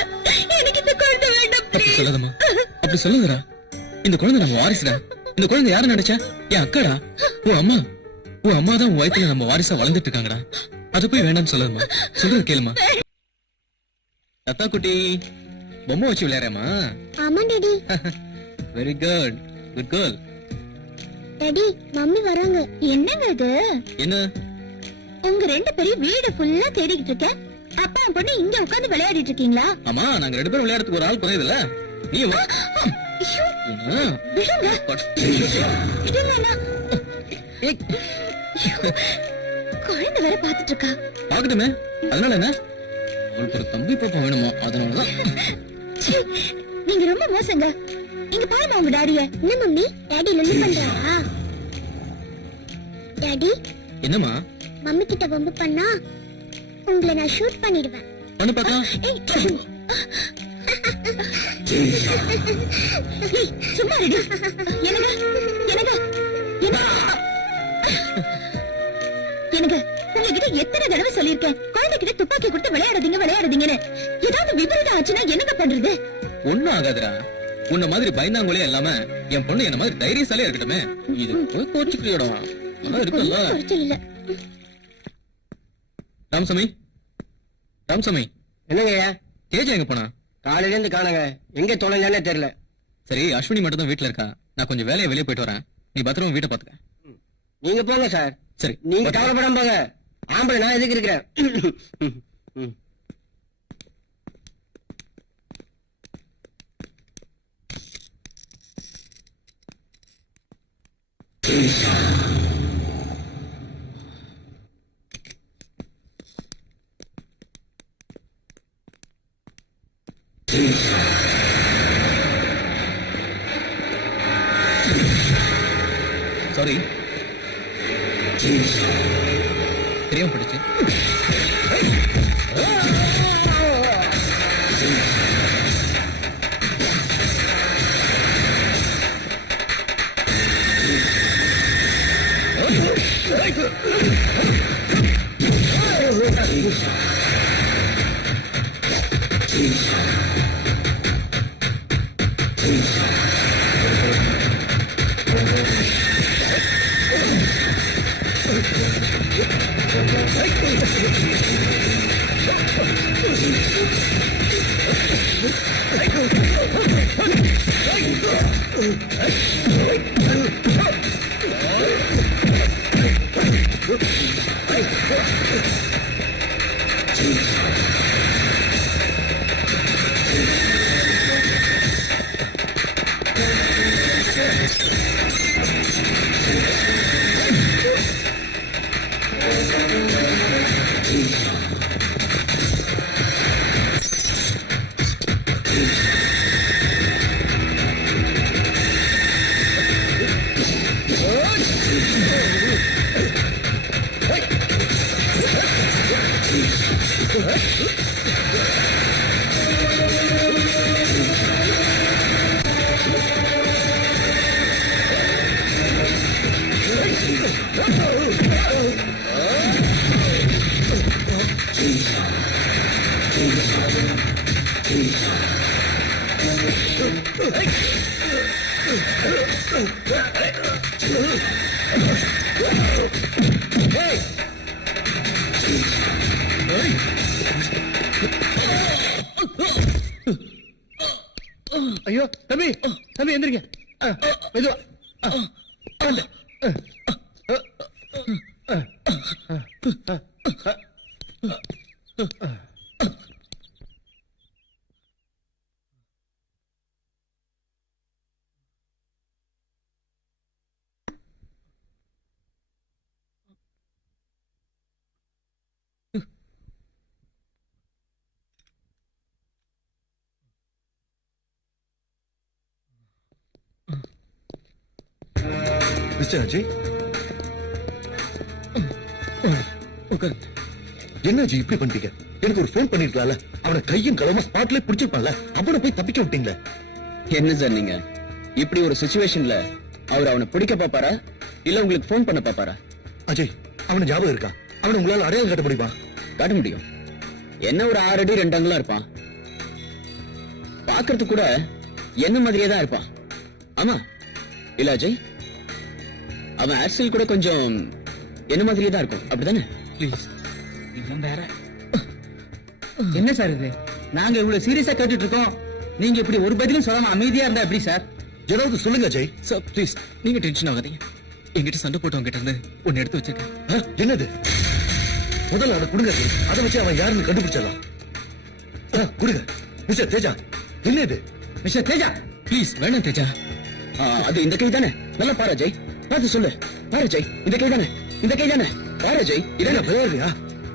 எனக்கு இந்த குழந்தை வேண்டாம். அப்படி சொல்லாதமா, அப்படி சொல்லாதடா. இந்த குழந்தை நம்ம வாரிசுடா. இந்த குழந்தை யாரு நினைச்சா? என் அக்காடா, உன் அம்மா. உன் அம்மா தான் உன் வயித்துல நம்ம வாரிசா வளர்ந்துட்டு இருக்காங்கடா. அது போய் வேண்டாம்னு சொல்லாதமா. சொல்றது கேளுமா. அத்தா குட்டி, பொம்மை வச்சு விளையாடுறமா? ஆமா daddy. Very good, good girl. Daddy, mummy வராங்க. என்னங்க இது? என்ன? உங்க 2 பேரும் வீடு ஃபுல்லா தேடிக்கிட்டு இருக்கேன். அப்பா பொண்ணு இங்க உட்கார்ந்து விளையாடிட்டு இருக்கீங்களா? ஆமா, நாங்க 2 பேரும் விளையாடுறதுக்கு ஒரு ஆள் குறையுதுல்ல. நீ வா. விடுங்க. விடுங்க. குழந்தை வேற பாத்துட்டு இருக்கா. பாக்கட்டுமே, அதனால என்ன? அவளுக்கு ஒரு தம்பி பாப்பா வேணுமா, அதனாலதான். நீங்க ரொம்ப மோசங்க. இங்க பாருங்க உங்க டாடிய. என்ன மம்மி, டாடி லொல்லி பண்றாரா? டாடி, என்னம்மா? மம்மி கிட்ட வம்பு பண்ணா உங்களை நான் ஷூட் பண்ணிடுவேன். பண்ணு பாக்கலாம். சும்மா ரெடி. எனக்கு எனக்கு எனக்கு உங்ககிட்ட எத்தனை தடவை சொல்லிருக்கேன், குழந்தைகிட்ட துப்பாக்கி கொடுத்து விளையாடுறீங்கன்னு. ஏதாவது விபரீதம் ஆச்சுன்னா என்னங்க பண்றது? ஒண்ணும் ஆகாதுடா. உன்ன மாதிரி பயந்தாங்கோலே இல்லாம என் பொண்ணு என்ன மாதிரி தைரியசாலியா இருக்கட்டுமே. இது போய் கோச்சுக்கிறியோட இருக்குல்ல. ராமசாமி, ராமசாமி, என்னங்கய்யா? தேஜா எங்க போனா? காலையில இருந்து காணுங்க, எங்க தொலைஞ்சானே தெரியல. சரி, அஸ்வினி மட்டும் தான் வீட்டுல இருக்கா. நான் கொஞ்சம் வேலையை வெளியே போயிட்டு வரேன். நீ பத்திரமா வீட்டை பாத்துக்க. நீங்க போங்க சார். சரி, நீங்க கவலைப்படாம போங்க. ஆம்பளை நான் எதுக்கு இருக்கிறேன். சாரி, தெரியாம போயிடுச்சு. ஐயோ தம்பி, தம்பி எந்திரிங்க. மெதுவா. உட்காந்து. மிஸ்டர் அஜய், என்ன அஜய் இப்படி பண்ணிட்டீங்க? எனக்கு ஒரு போன் பண்ணிருக்கலாம்ல. அவனை கையும் களவுமா ஸ்பாட்ல பிடிச்சிருப்பான்ல. அவனை போய் தப்பிக்க விட்டீங்களே. என்ன சார் நீங்க இப்படி ஒரு சிச்சுவேஷன்ல அவர் அவனை பிடிக்க பாப்பாரா இல்ல உங்களுக்கு போன் பண்ண பாப்பாரா? அஜய், அவனை ஞாபகம் இருக்கா? அவனை உங்களால அடையாளம் காட்ட முடியுமா? காட்ட முடியும். என்ன ஒரு 6 அடி 2 அங்குலம் இருப்பான். பாக்குறது கூட என்ன மாதிரியே தான் இருப்பான். ஆமா இல்ல அஜய், அவன் ஆக்சுவல் கூட கொஞ்சம் என்ன மாதிரியே தான் இருக்கும். அப்படிதானே? ப்ளீஸ், வேற என்ன சார் இது? நாங்க இவ்வளவு சீரியஸா கேட்டுட்டு இருக்கோம், நீங்க இப்படி ஒரு பதிலும் சொல்லாம அமைதியா இருந்தா எப்படி சார்? ஏதாவது சொல்லுங்க அஜய். சார் ப்ளீஸ், நீங்க டென்ஷன் ஆகாதீங்க. என்கிட்ட சண்டை போட்டவங்க கிட்ட இருந்து ஒன்னு எடுத்து வச்சிருக்கேன். என்னது? முதல்ல அதை கொடுங்க அஜய். அதை வச்சு அவன் யாருன்னு கண்டுபிடிச்சிடலாம். கொடுங்க. மிஸ்டர் தேஜா, என்ன இது? மிஸ்டர் தேஜா, ப்ளீஸ் வேணாம் தேஜா. அது இந்த கை தானே? நல்லா பாரு அஜய், பார்த்து சொல்லு. பாரு அஜய், இந்த கை தானே? இந்த கை தானே? பாரு அஜய், இதென்ன பரவாயில்லையா?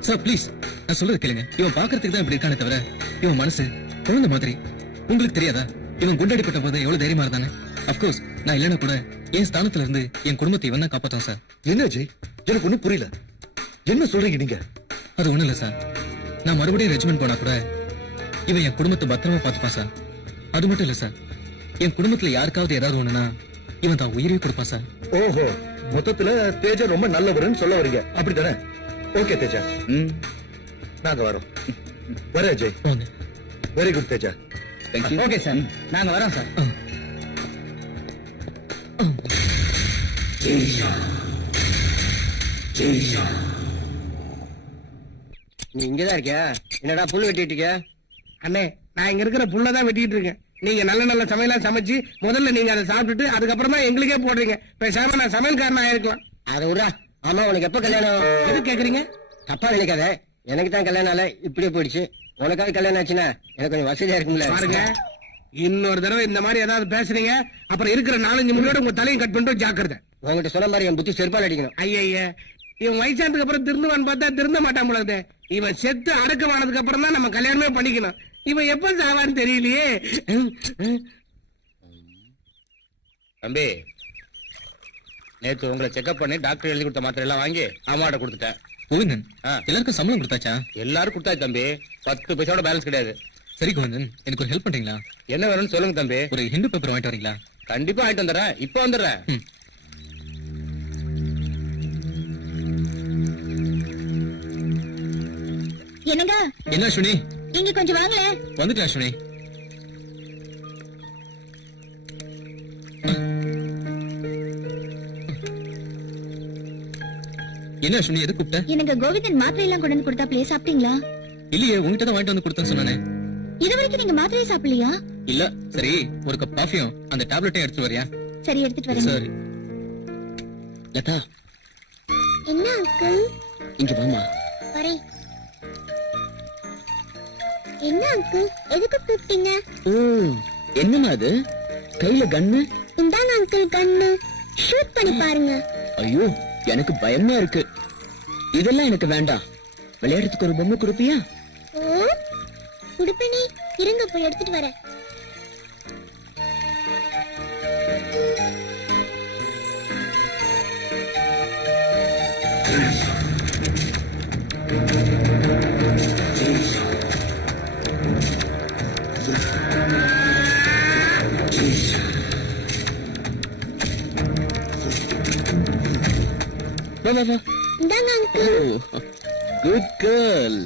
சார் ப்ளீஸ், நான் சொல்றது கேளுங்க. இவன் பாக்குறதுக்கு தான் இப்படி இருக்கானே தவிர இவன் மனசு குழந்தை மாதிரி. உங்களுக்கு தெரியாதா இவன் குண்டடிப்பட்ட போது எவ்வளவு தைரியமா இருந்தானே? அப்கோர்ஸ் நான் இல்லைன்னா கூட என் ஸ்தானத்துல இருந்து என் குடும்பத்தை இவன் தான் காப்பாத்தான் சார். என்ன அஜய், எனக்கு ஒண்ணும் புரியல. என்ன சொல்றீங்க நீங்க? அது ஒண்ணு இல்ல சார், நான் மறுபடியும் ரெஜிமெண்ட் போனா கூட இவன் என் குடும்பத்தை பத்திரமா பாத்துப்பான் சார். அது மட்டும் இல்ல சார், என் குடும்பத்துல யாருக்காவது ஏதாவது ஒண்ணுனா இவன் தான் உயிரையே கொடுப்பான் சார். ஓஹோ, மொத்தத்துல தேஜா ரொம்ப நல்லவருன்னு சொல்ல வரீங்க, அப்படித்தானே? ஓகே தேஜா, நாங்க வரோம். வர Ajay. Very good Teja. Okay sir, நாங்க வரோம் சார். நீ இங்கதான் இருக்கியா? என்னடா புல் வெட்டிட்டு இருக்க? அண்ணே நான் இங்க இருக்கிற புள்ளதான் வெட்டிட்டு இருக்கேன். நீங்க நல்ல நல்ல சமையலா சமைச்சு முதல்ல நீங்க அதை சாப்பிட்டுட்டு அதுக்கப்புறமா எங்களுக்கே போடுறீங்க. பேசாம நான் சமையல்காரனா ஆயிருக்கலாம். அதை விடா. ஆமா உனக்கு எப்ப கல்யாணம்? எது கேக்குறீங்க? தப்பா நினைக்காத. எனக்கு தான் கல்யாணம் ஆல இப்படியே போயிடுச்சு. உனக்காவது கல்யாணம் ஆச்சுன்னா எனக்கு கொஞ்சம் வசதியா இருக்கும்ல. பாருங்க இன்னொரு தடவை இந்த மாதிரி ஏதாவது பேசுறீங்க அப்புறம் இருக்கிற 4-5 முடியோட உங்க தலையும் கட் பண்ணிட்டு ஜாக்கிரதை. உங்ககிட்ட சொன்ன மாதிரி என் புத்தி செருப்பால் அடிக்கணும். ஐயா இவன் வயசானதுக்கு அப்புறம் திருந்துவான்னு பார்த்தா திருந்த மாட்டான் போலது. இவன் செத்து அடக்கமானதுக்கு அப்புறம் தான் நம்ம கல்யாணமே பண்ணிக்கணும். இவன் எப்ப சாவான்னு தெரியலையே. தம்பி நேத்து உங்களை செக்அப் பண்ணி டாக்டர் எழுதி கொடுத்த மாத்திரை எல்லாம் வாங்கி அம்மாட்ட கொடுத்துட்டேன். கோவிந்தன் எல்லாருக்கும் சம்பளம் கொடுத்தாச்சா? எல்லாரும் கொடுத்தாச்சு தம்பி. 10 பைசாவோட பேலன்ஸ் கிடையாது. சரி கோவிந்தன் எனக்கு ஒரு ஹெல்ப் பண்றீங்களா? என்ன வேணும்னு சொல்லுங்க தம்பி. ஒரு ஹிந்து பேப்பர் வாங்கிட்டு வரீங்களா? கண்டிப்பா வாங்கிட்டு வந்துடுறேன். இப்ப வந்துடுறேன். என்னங்க என்ன அஸ்வினி? இங்க கொஞ்சம் வாங்கல. வந்துட்டேன் அஸ்வினி. என்ன அஸ்வினி எது கூப்பிட்ட? எனக்கு கோவிந்தன் மாத்திரை எல்லாம் கொண்டு வந்து கொடுத்தாப்லயே சாப்பிட்டீங்களா? இல்லையே உங்ககிட்ட தான் வாங்கிட்டு வந்து கொடுத்தேன்னு சொன்னானே. இது வரைக்கும் நீங்க மாத்திரையை சாப்பிடலையா? இல்ல. சரி ஒரு கப் காஃபியும் அந்த டேப்லெட்டையும் எடுத்து வரியா? சரி எடுத்துட்டு வரேன். சரி. லதா என்ன அங்கிள்? இங்க வாமா. வரேன். என்ன அங்கிள் எதுக்கு கூப்பிட்டீங்க? என்னமா அது கையில கன்னு? இந்தாங்க அங்கிள் கன்னு. ஷூட் பண்ணி பாருங்க. ஐயோ எனக்கு பயமா இருக்கு. இதெல்லாம் எனக்கு வேண்டாம். விளையாடுறதுக்கு ஒரு பொம்மை கொடுப்பியா? குடுப்பனே இருங்க போய் எடுத்துட்டு வரேன். வா வா வா. இந்தாங்க அங்கிள். Good girl.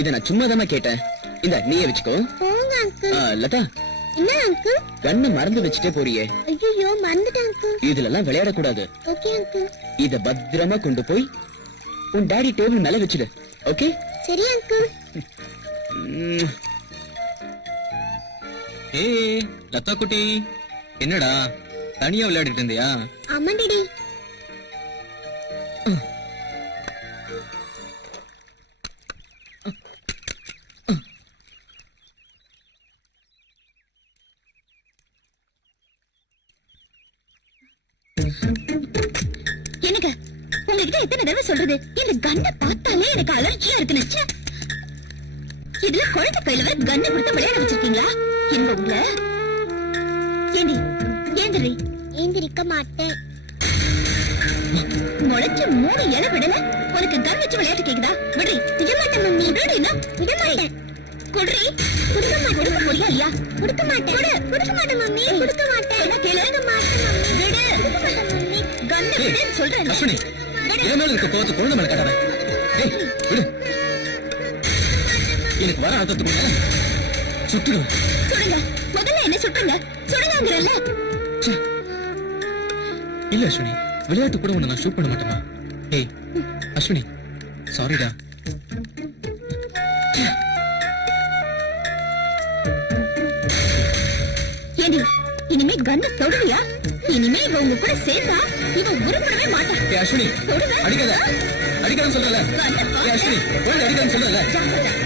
இத நான் சும்மா தான் கேட்டேன். இந்த நீயே வச்சுக்கோ. போங்க அங்கிள். லதா என்ன அங்கிள்? கண்ணை மறந்து வச்சுட்டே போறியே. ஐயோ மறந்துட்டேன் அங்கிள். இதுல எல்லாம் விளையாட கூடாது. Okay uncle. இத பத்திரமா கொண்டு போய் உன் டாடி டேபிள் மேல வச்சிடு. ஓகே? சரி அங்கிள். ஏய் லதா குட்டி என்னடா தனியா விளையாடிட்டு இருந்தியா? ஆமா டாடி. எனக்கு உங்ககிட்ட எத்தனை தடவை சொல்றது இந்த கண்ணை பார்த்தாலே எனக்கு அலர்ஜியா இருக்குன்னு. இதுல குழந்தை கையில வர கண்ணை கொடுத்து விளையாட வச்சிருக்கீங்களா? எங்க உங்களை ஏந்தி ஏந்திரி. ஏந்திரிக்க மாட்டேன். முளைச்ச 3 இலை விடல உனக்கு கண் வச்சு விளையாட்டு கேக்குதா? விடுறி. விடமாட்டேன் மம்மி. விடுறீன்னா விடமாட்டேன். குடுறி. குடுக்க மாட்டேன். கொடுக்க போறியா இல்லையா? கொடுக்க மாட்டேன். கொடுக்க மாட்டேன் மம்மி. கொடுக்க மாட்டேன். என்ன கேளு? கொடுக்க மாட்டேன் மம்மி. விடு. கொடுக்க மாட்டேன் மம்மி. கண்ணை விடுன்னு சொல்றேன். அஸ்வினி இதன் மேல இருக்க கோவத்தை குழந்தை மேல காட்டாத. ஏய் விடு. எனக்கு வர ஆத்தத்துக்குள்ள சுட்டுடும். சுடுங்க. முதல்ல என்ன சுட்டுங்க. சுடுங்கங்கறல்ல. இல்ல அஸ்வினி விளையாட்டு கூட உன்னை நான் ஷூட் பண்ண மாட்டேமா. ஏய் அஸ்வினி சாரிடா. ஏண்டி இனிமே கண்ணை தொடுவியா? இனிமே இவ உங்க கூட சேர்ந்தா இவ உருப்படவே மாட்டா. ஏய் அஸ்வினி அடிக்காத. அடிக்காதன்னு சொல்றல. ஏய் அஸ்வினி குழந்தை அடிக்காதன்னு சொல்றல.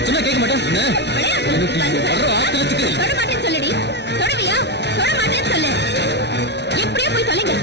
சொன்னா கேட்க மாட்டேன். என்ன வர்ற ஆத்திரத்துக்கு தொட மாட்டேன்னு சொல்லுடி. தொடுவியா? தொட மாட்டேன்னு சொல்லு. எப்படியோ போய் தொலைங்க.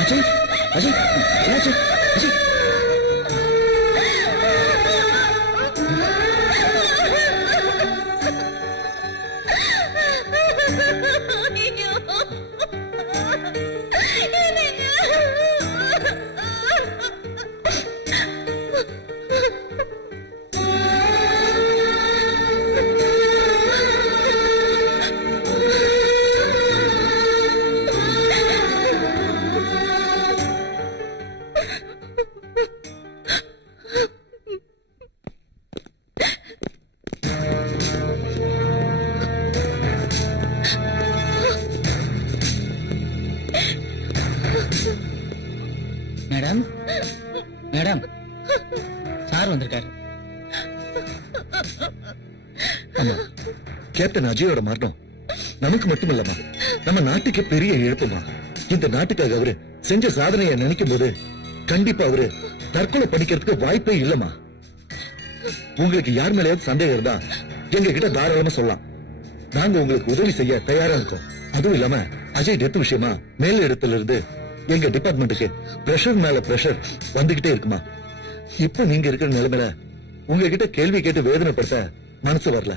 அஜய் அஜய் என்னாச்சு? அஜய் மேடம் மேடம் சார் வந்திருக்காரு. ஆமா, கேப்டன் அஜயோட மரணம் நமக்கு மட்டுமல்லமா, நம்ம நாட்டுக்கு பெரிய இழப்புமா. இந்த நாட்டுக்காக அவரு செஞ்ச சாதனையை நினைக்கும் போது கண்டிப்பா அவரு தற்கொலை பண்ணிக்கிறதுக்கு வாய்ப்பே இல்லமா. உங்களுக்கு யார் மேலேயாவது சந்தேகம் இருந்தா எங்க கிட்ட தாராளமா சொல்லலாம். நாங்க உங்களுக்கு உதவி செய்ய தயாரா இருக்கோம். அதுவும் இல்லாம அஜய் டெத் விஷயமா மேல் இடத்துல இருந்து எங்க டிபார்ட்மெண்ட்டுக்கு பிரஷர் மேல பிரஷர் வந்துகிட்டே இருக்குமா. இப்ப நீங்க இருக்கிற நிலைமையில உங்ககிட்ட கேள்வி கேட்டு வேதனைப்படுத்த மனசு வரல.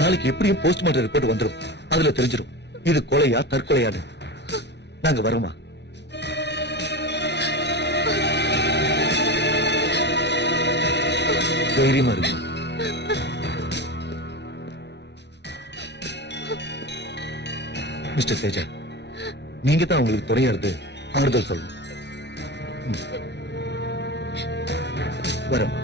நாளைக்கு எப்படியும் போஸ்ட்மார்ட்டம் ரிப்போர்ட் வந்துடும். அதுல தெரிஞ்சிடும் இது கொலையா தற்கொலையான்னு. நாங்க வரோமா? தைரியமா இருக்கு. மிஸ்டர் தேஜா, நீங்க தான் உங்களுக்கு துணையா இருந்து ஆறுதல் சொல்லணும். வரோம்.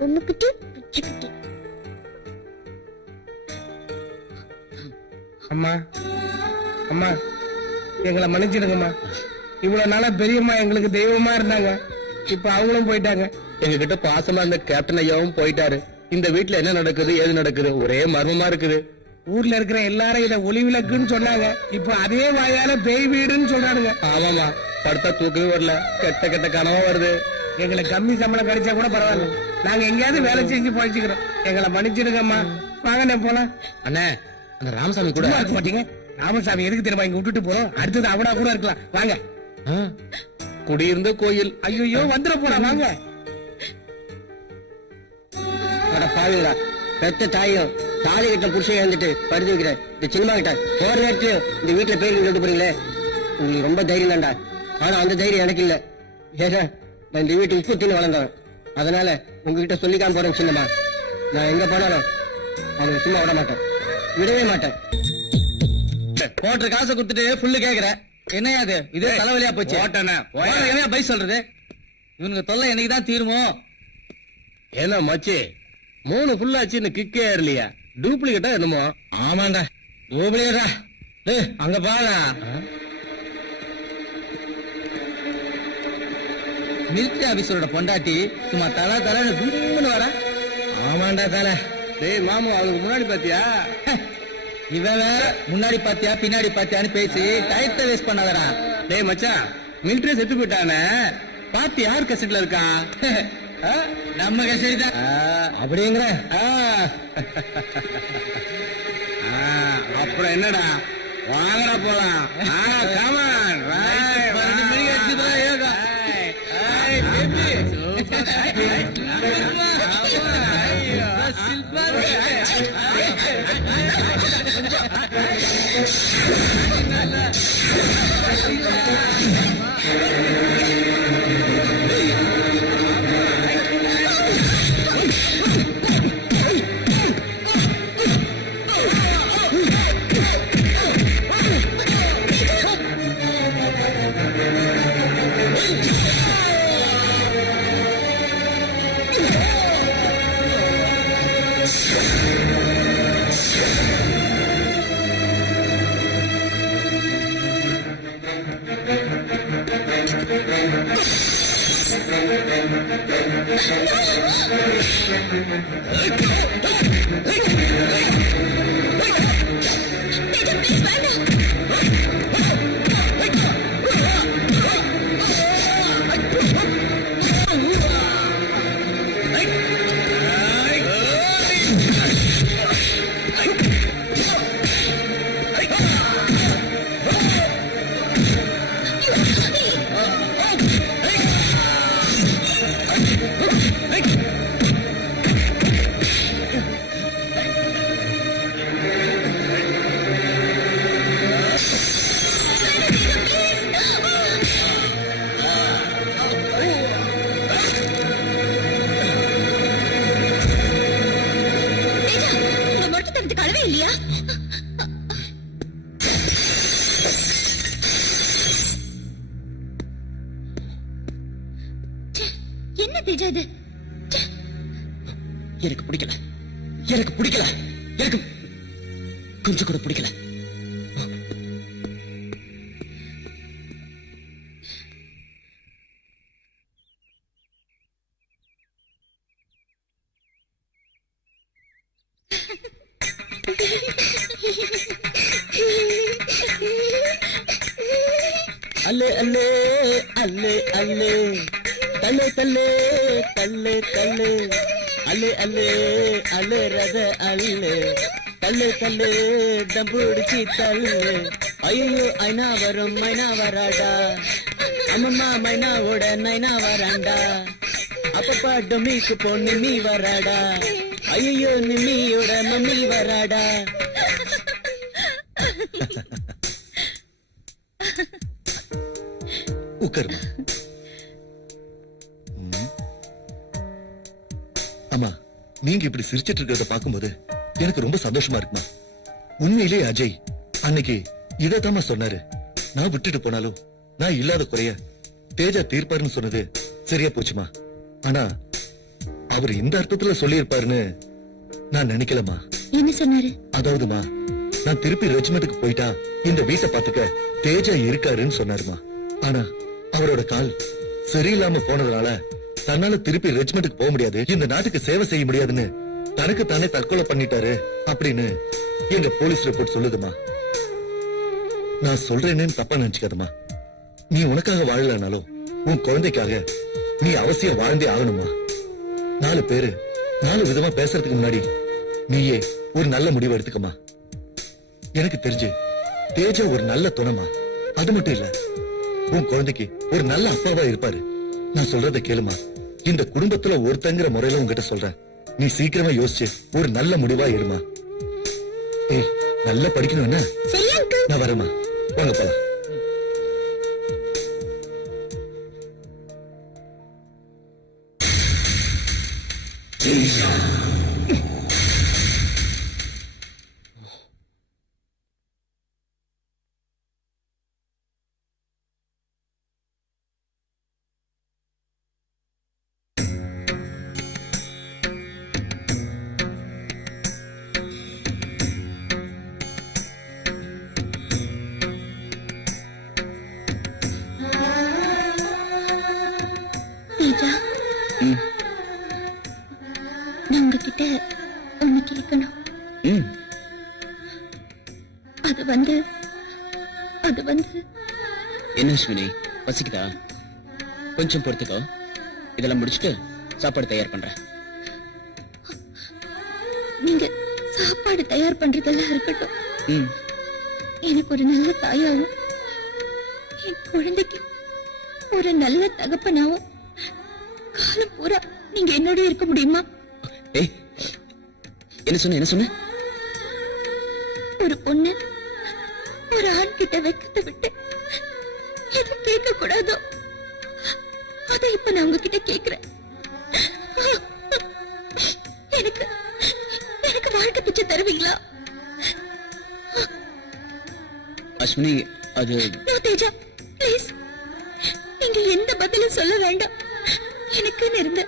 பொண்ணுக்கிட்டு பிச்சுக்கிட்டு. அம்மா அம்மா எங்களை மன்னிச்சிடுங்கம்மா. இவ்வளவு நாளா பெரியம்மா எங்களுக்கு தெய்வமா இருந்தாங்க. இப்ப அவங்களும் போயிட்டாங்க. எங்க கிட்ட பாசமா இருந்த கேப்டன் ஐயாவும் போயிட்டாரு. இந்த வீட்டுல என்ன நடக்குது ஏது நடக்குது ஒரே மர்மமா இருக்குது. ஊர்ல இருக்கிற எல்லாரும் இத ஒளி விளக்குன்னு சொன்னாங்க. இப்ப அதே வாயால பேய் வீடுன்னு சொல்றானுங்க. ஆமாமா, படுத்தா தூக்கவே வரல, கெட்ட கெட்ட கனவா வருது. எங்களுக்கு கம்மி சம்பளம் கிடைச்சா கூட பரவாயில்ல, நாங்க எங்கேயாவது வேலை செஞ்சு பழிச்சுக்கிறோம். எங்களை மன்னிச்சிடுங்கம்மா. வாங்கண்ணே போலாம். அண்ணே, அந்த ராமசாமி கூட சும்மா இருக்க மாட்டீங்க. ராமசாமி எதுக்கு தெரியுமா இங்க விட்டுட்டு போறோம்? அடுத்தது அவனா கூட இருக்கலாம். வாங்க. குடியிருந்த கோயில். ஐயோ வந்துட போறா. வாங்க. பாருங்களா, பெத்த தாயும் தாலி கிட்ட புருஷன் வந்துட்டு படுத்து வைக்கிற இந்த சினிமா கிட்ட போற நேரத்துல இந்த வீட்டுல பேர் சொல்லிட்டு போறீங்களே, உங்களுக்கு ரொம்ப தைரியம் தான்டா. ஆனா அந்த தைரியம் எனக்கு இல்ல. ஏன்னா நான் இந்த வீட்டு உப்பு தின்னு வளர்ந்தவன். அதனால உங்ககிட்ட சொல்லிக்காம போறேன் சின்னம்மா. நான் எங்க போனாலும் அவனுக்கு சும்மா விட மாட்டேன், விடவே மாட்டேன். போட்ட காசை கொடுத்துட்டு புல்லு கேக்குற என்னையா அது? இதே தலைவலியா போச்சு. என்ன பை சொல்றது? இவனுக்கு தொல்லை என்னைக்குதான் தீருமோ? ஏன்னா மச்சி 3 புல்லாச்சு, இந்த கிக்கே ஏறலையா? டூப்ளிகேட்டா என்னமோ? ஆமாண்டா, டூப்ளிகேட்டா. அங்க பாரு, மிலிட்டரி ஆபீசரோட பொண்டாட்டி சும்மா தலை தலைன்னு கும்முன்னு வர. ஆமாண்டா தலை. டேய் மாமா, அவனுக்கு முன்னாடி பாத்தியா? இவன் முன்னாடி பாத்தியா பின்னாடி பாத்தியான்னு பேசி டயத்தை வேஸ்ட் பண்ணாதடா. டேய் மச்சான், மிலிட்டரி செத்து போயிட்டானே, பாத்து யார் கசட்ல இருக்கா? நம்ம கசடி தான் அப்படிங்கிற. அப்புறம் என்னடா, வாங்கடா போலாம். காமன் 12 மணிக்கு அடிச்சுதான் ஏதா. என்ன தேஜா இது? எனக்கு பிடிக்கல, எனக்கு பிடிக்கல, எனக்கு கொஞ்சம் கூட பிடிக்கல. அல்லே அல்லே அல்லே அல்லே தல்லே தல்லே தல்லே தல்லே அல்லே அல்லே அல்லே ரத அல்லே தல்லே தல்லே டம்புடிச்சி தல்லே ஐயோ ஐனா வரும் மைனா வராடா அம்மம்மா மைனாவோட நைனா வராண்டா அப்பப்பா டொமிக்கு பொண்ணு நீ வராடா ஐயோ நிம்மியோட மம்மி வராடா. உட்காருமா. அம்மா, நீங்க இப்படி சிரிச்சிட்டு இருக்கிறத பாக்கும்போது எனக்கு ரொம்ப சந்தோஷமா இருக்குமா. உண்மையிலே அஜய் அன்னைக்கு இதத்தாமா சொன்னாரு. நான் விட்டுட்டு போனாலும் நான் இல்லாத குறைய தேஜா தீர்ப்பாருன்னு சொன்னது சரியா போச்சுமா. ஆனா அவர் இந்த அர்த்தத்துல சொல்லி இருப்பாருன்னு நான் நினைக்கலமா. என்ன சொன்னாரு? அதாவதுமா, நான் திருப்பி ரெஜிமெண்ட்டுக்கு போயிட்டா இந்த வீட்டை பாத்துக்க தேஜா இருக்காருன்னு சொன்னாருமா. ஆனா அவரோட கால் சரியில்லாம போனதுனால தன்னால திருப்பி ரெஜிமெண்ட்டுக்கு போக முடியாது, இந்த நாட்டுக்கு சேவை செய்ய முடியாதுன்னு தனக்கு தானே தற்கொலை பண்ணிட்டாரு அப்படின்னு எங்க போலீஸ் ரிப்போர்ட் சொல்லுதுமா. நான் சொல்றேன்னு தப்பா நினைச்சுக்காதமா. நீ உனக்காக வாழலனாலும் உன் குழந்தைக்காக நீ அவசியம் வாழ்ந்தே ஆகணுமா. 4 பேரு 4 விதமா பேசுறதுக்கு முன்னாடி நீயே ஒரு நல்ல முடிவு எடுத்துக்கமா. எனக்கு தெரிஞ்சு தேஜா ஒரு நல்ல துணைமா. அது மட்டும் இல்ல, உன் குழந்தைக்கு ஒரு நல்ல அப்பாவா இருப்பாரு. நான் சொல்றத கேளுமா. இந்த குடும்பத்துல ஒருத்தங்கிற முறையில உங்ககிட்ட சொல்றேன். நீ சீக்கிரமா யோசிச்சு ஒரு நல்ல முடிவா எடுமா. ஏய், நல்லா படிக்கணும் என்ன? நான் வரேமா, வாங்க போலாம். தேஜா, நான் உங்ககிட்ட ஒண்ணு கேட்கணும். அது வந்து என்ன அஸ்வினி, பசிக்குதா? கொஞ்சம் பொறுத்துக்கோ, இதெல்லாம் முடிச்சுட்டு சாப்பாடு தயார் பண்றேன். நீங்க சாப்பாடு தயார் பண்றதெல்லாம் இருக்கட்டும், எனக்கு ஒரு நல்ல தாயாவும் என் குழந்தைக்கு ஒரு நல்ல தகப்பனாவும் காலம் பூரா நீங்க என்னோட இருக்க முடியுமா? ஏய், என்ன சொன்ன? ஒரு பொண்ணு ஒரு ஆண் கிட்ட வெக்கத்தை விட்டு எது கேட்க கூடாதோ அதை இப்ப நான் உங்ககிட்ட கேக்குறேன். எனக்கு வாழ்க்கை பிச்சை தருவீங்களா? அஸ்வினி, அது தேஜா, ப்ளீஸ், நீங்க எந்த பதிலும் சொல்ல வேண்டாம். எனக்குன்னு இருந்த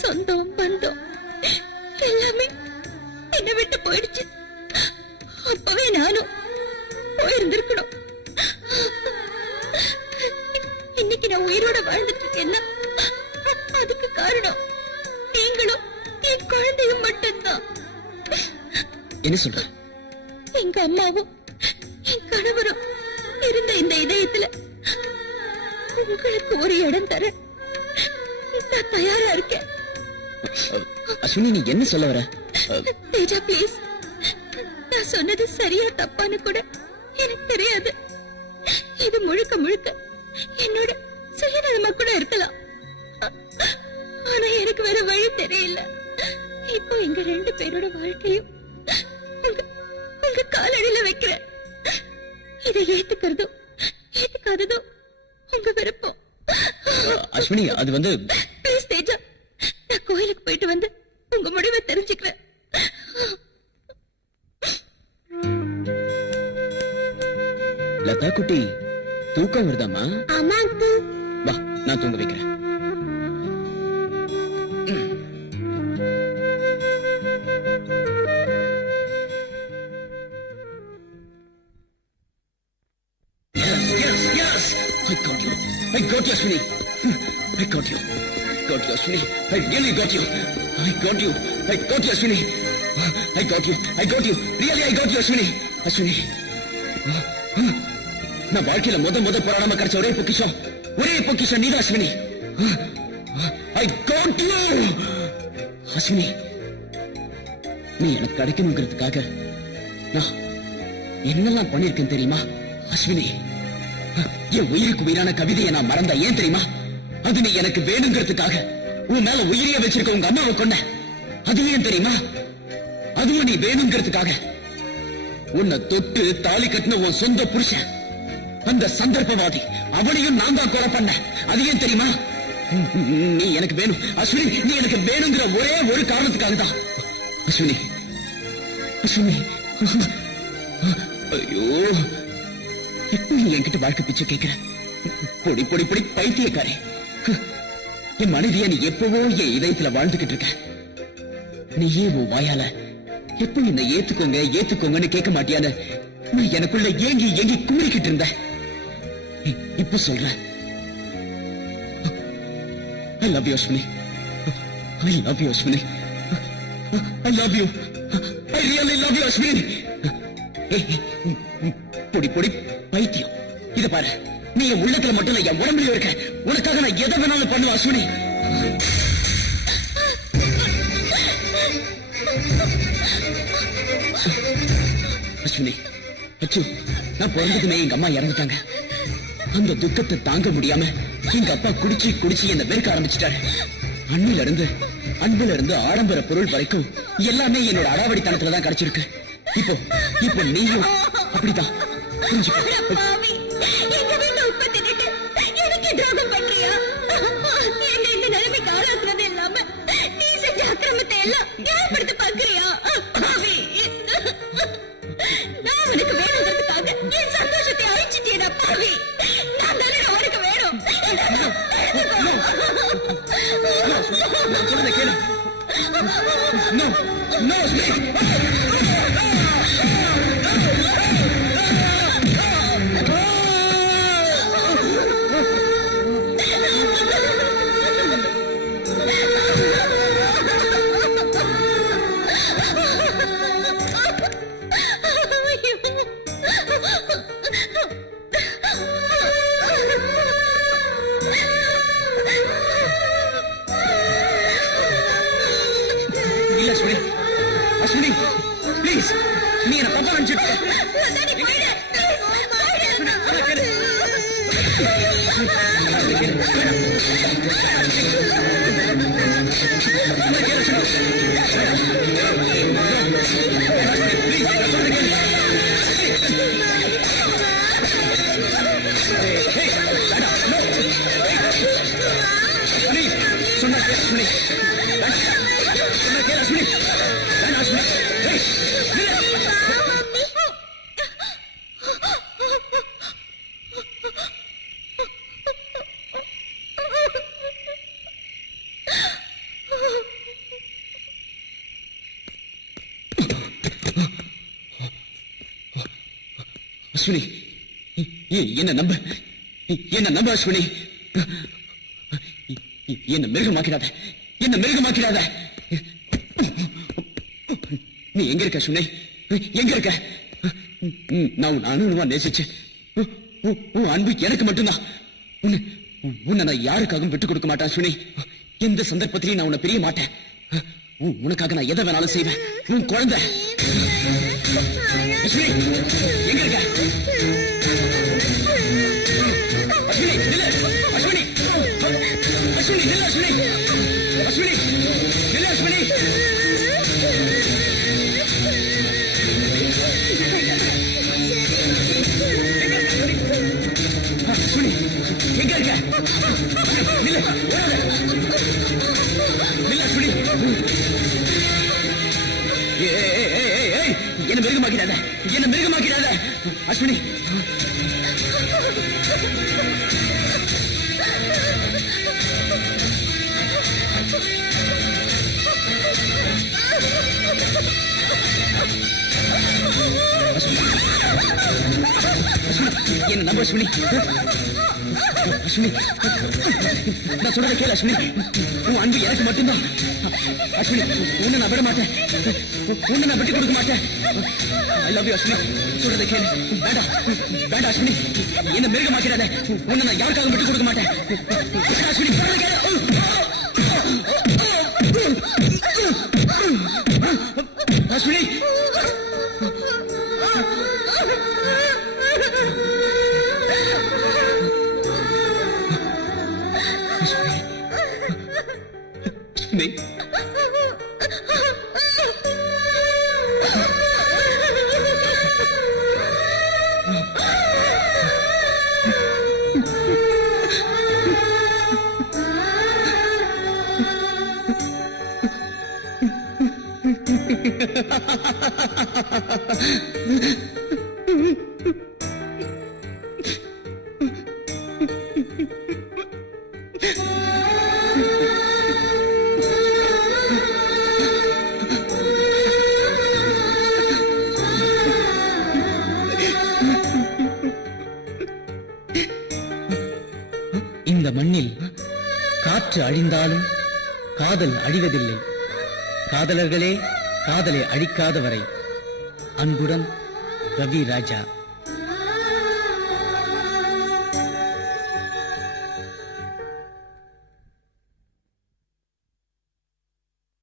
சொந்தம் பந்தம் எல்லாமே என்னை விட்டு போயிடுச்சு. அப்பவே நானும் போயிருந்திருக்கணும். இன்னைக்கு நான் உயிரோட வாழ்ந்துட்டு இருக்கேன்னா அதுக்கு காரணம் நீங்களும் என் குழந்தையும் மட்டும்தான். என்ன சொல்ற? எங்க அம்மாவும் என் கணவரும் இருந்த இந்த இதயத்துல உங்களுக்கு ஒரு இடம் தர நான் தயாரா இருக்கேன். அஸ்வினி, நீ என்ன சொல்ல வர? தேஜா, ப்ளீஸ், நான் சொன்னது சரியா தப்பான்னு கூட எனக்கு தெரியாது. இது முழுக்க முழுக்க என்னோட சுயநலமா கூட இருக்கலாம். ஆனா எனக்கு வேற வழி தெரியல. இப்போ எங்க 2 பேரோட வாழ்க்கையும் உங்க காலடியில வைக்கிறேன். இதை ஏத்துக்கிறதோ ஏத்துக்காததோ உங்க விருப்பம். அஸ்வினி, அது வந்து ப்ளீஸ் தேஜா, நான் கோயிலுக்கு போயிட்டு வந்து உங்க முடிவை தெரிஞ்சுக்கிறேன். லதா குட்டி, தூக்கம் வருதாமா? ஆமா, வா, நான் தூங்க வைக்கிறேன். you, Ashwini. I got you. Got you, Ashwini. I really got you. I got you. I got you, Ashwini. I got you. I got you. Really, I got you, Ashwini. Ashwini. நான் வாழ்க்கையில முத போராடாம கிடைச்ச ஒரே பொக்கிஷம் நீதான் Ashwini. I got you. Ashwini, நீ எனக்கு கிடைக்கணுங்கிறதுக்காக நான் என்னெல்லாம் பண்ணிருக்கேன் தெரியுமா அஸ்வினி? என் உயிருக்கு உயிரான கவிதையை நான் மறந்தா ஏன் தெரியுமா? அது நீ எனக்கு வேணுங்கிறதுக்காக உன் மேல உயிரிய வச்சிருக்க உங்க அம்மாவை கொன்ன. அது ஏன் தெரியுமா? அதுவும் நீ வேணுங்கிறதுக்காக உன்னை தொட்டு தாலி கட்டின உன் சொந்த புருஷன், அந்த சந்தர்ப்பவாதி, அவனையும் நான் தான் கொலை பண்ண. அது ஏன் தெரியுமா? நீ எனக்கு வேணும் அஸ்வினி. நீ எனக்கு வேணுங்கிற ஒரே ஒரு காரணத்துக்காக தான் அஸ்வினி. அஸ்வினி, ஐயோ, இப்போ நீ என்கிட்ட வாழ்க்கை பிச்சை கேட்கிற? பொடி பொடி பொடி பைத்தியக்காரே. என் மனைவியா நீ எப்பவோ என் இதயத்துல வாழ்ந்துகிட்டு இருக்க. நீயே உன் வாயால எப்போ என்ன ஏத்துக்கோங்கன்னு கேட்க மாட்டியான்னு நான் எனக்குள்ள ஏங்கி குமிரிக்கிட்டு இருந்த. இப்ப சொல்றேன், I love you, Ashwini. I love you, Ashwini. I love you. I really love you, Ashwini. பொடி பொடி பைத்தியம், இத பாரு, நீ என் உள்ளத்துல மட்டும் இல்ல, என் உடம்புல இருக்க. உனக்காக நான் எதை வேணாலும் பண்ணுவேன் அஸ்வினி. அஸ்வினி, அச்சு, நான் பிறந்ததுமே எங்க அம்மா இறந்துட்டாங்க. அந்த துக்கத்தை தாங்க முடியாம எங்க அப்பா குடிச்சு என்ன வெறுக்க ஆரம்பிச்சிட்டாரு. அன்புல இருந்து ஆடம்பர பொருள் வரைக்கும் எல்லாமே என்னோட அடாவடித்தனத்துலதான் கிடைச்சிருக்கு. இப்போ நீயும் அப்படிதான். அஸ்வினி, ப்ளீஸ், நீ என்ன தப்பா நினைச்சிட்டு அஸ்வினி, என்ன நம்ப அஸ்வினி. என்ன மிருகமாக்கிறாத. நீ எங்க இருக்க அஸ்வினி? எங்க இருக்க? நான் உன் அணுவா நேசிச்சேன். உன் அன்பு எனக்கு மட்டும்தான். உன்னை நான் யாருக்காகவும் விட்டுக் கொடுக்க மாட்டேன் அஸ்வினி. எந்த சந்தர்ப்பத்திலையும் நான் உன்னை பிரிய மாட்டேன். உனக்காக நான் எதை வேணாலும் செய்வேன். உன் குழந்தை அஸ்வினி, எங்க இருக்க? அஸ்வினி, நில்லு. அஸ்வினி, அஸ்வினி, நில்லு. அஸ்வினி, அஸ்வினி, நில்லு. அஸ்வினி, அஸ்வினி, எங்க இருக்க? நில்லு. நில்லு அஸ்வினி. என்ன மிருகமாக்கிறாத அஸ்வினி. என்ன நம்ப அஸ்வினி. அஸ்வினி நான் சொல்றதை கேளு அஸ்வினி உன் அன்பு எனக்கு மட்டும்தான் அஸ்வினி உன்னை நான் விட மாட்டேன் உன்னை நான் விட்டு கொடுக்க மாட்டேன் ஐ லவ் யூ அஸ்வினி சொல்றதை கேளு வேண்டாம் வேண்டாம் அஸ்வினி என்ன மிருக மாட்டிடாத உன்னை நான் யாருக்காக விட்டு கொடுக்க மாட்டேன் வேண்டாம் அஸ்வினி சொல்றதை கேளு அஸ்வினி இந்த மண்ணில் காற்று அழிந்தாலும் காதல் அழிவதில்லை. காதலர்களே காதலை அழிக்காத வரை. அன்புடன் ரவி ராஜா.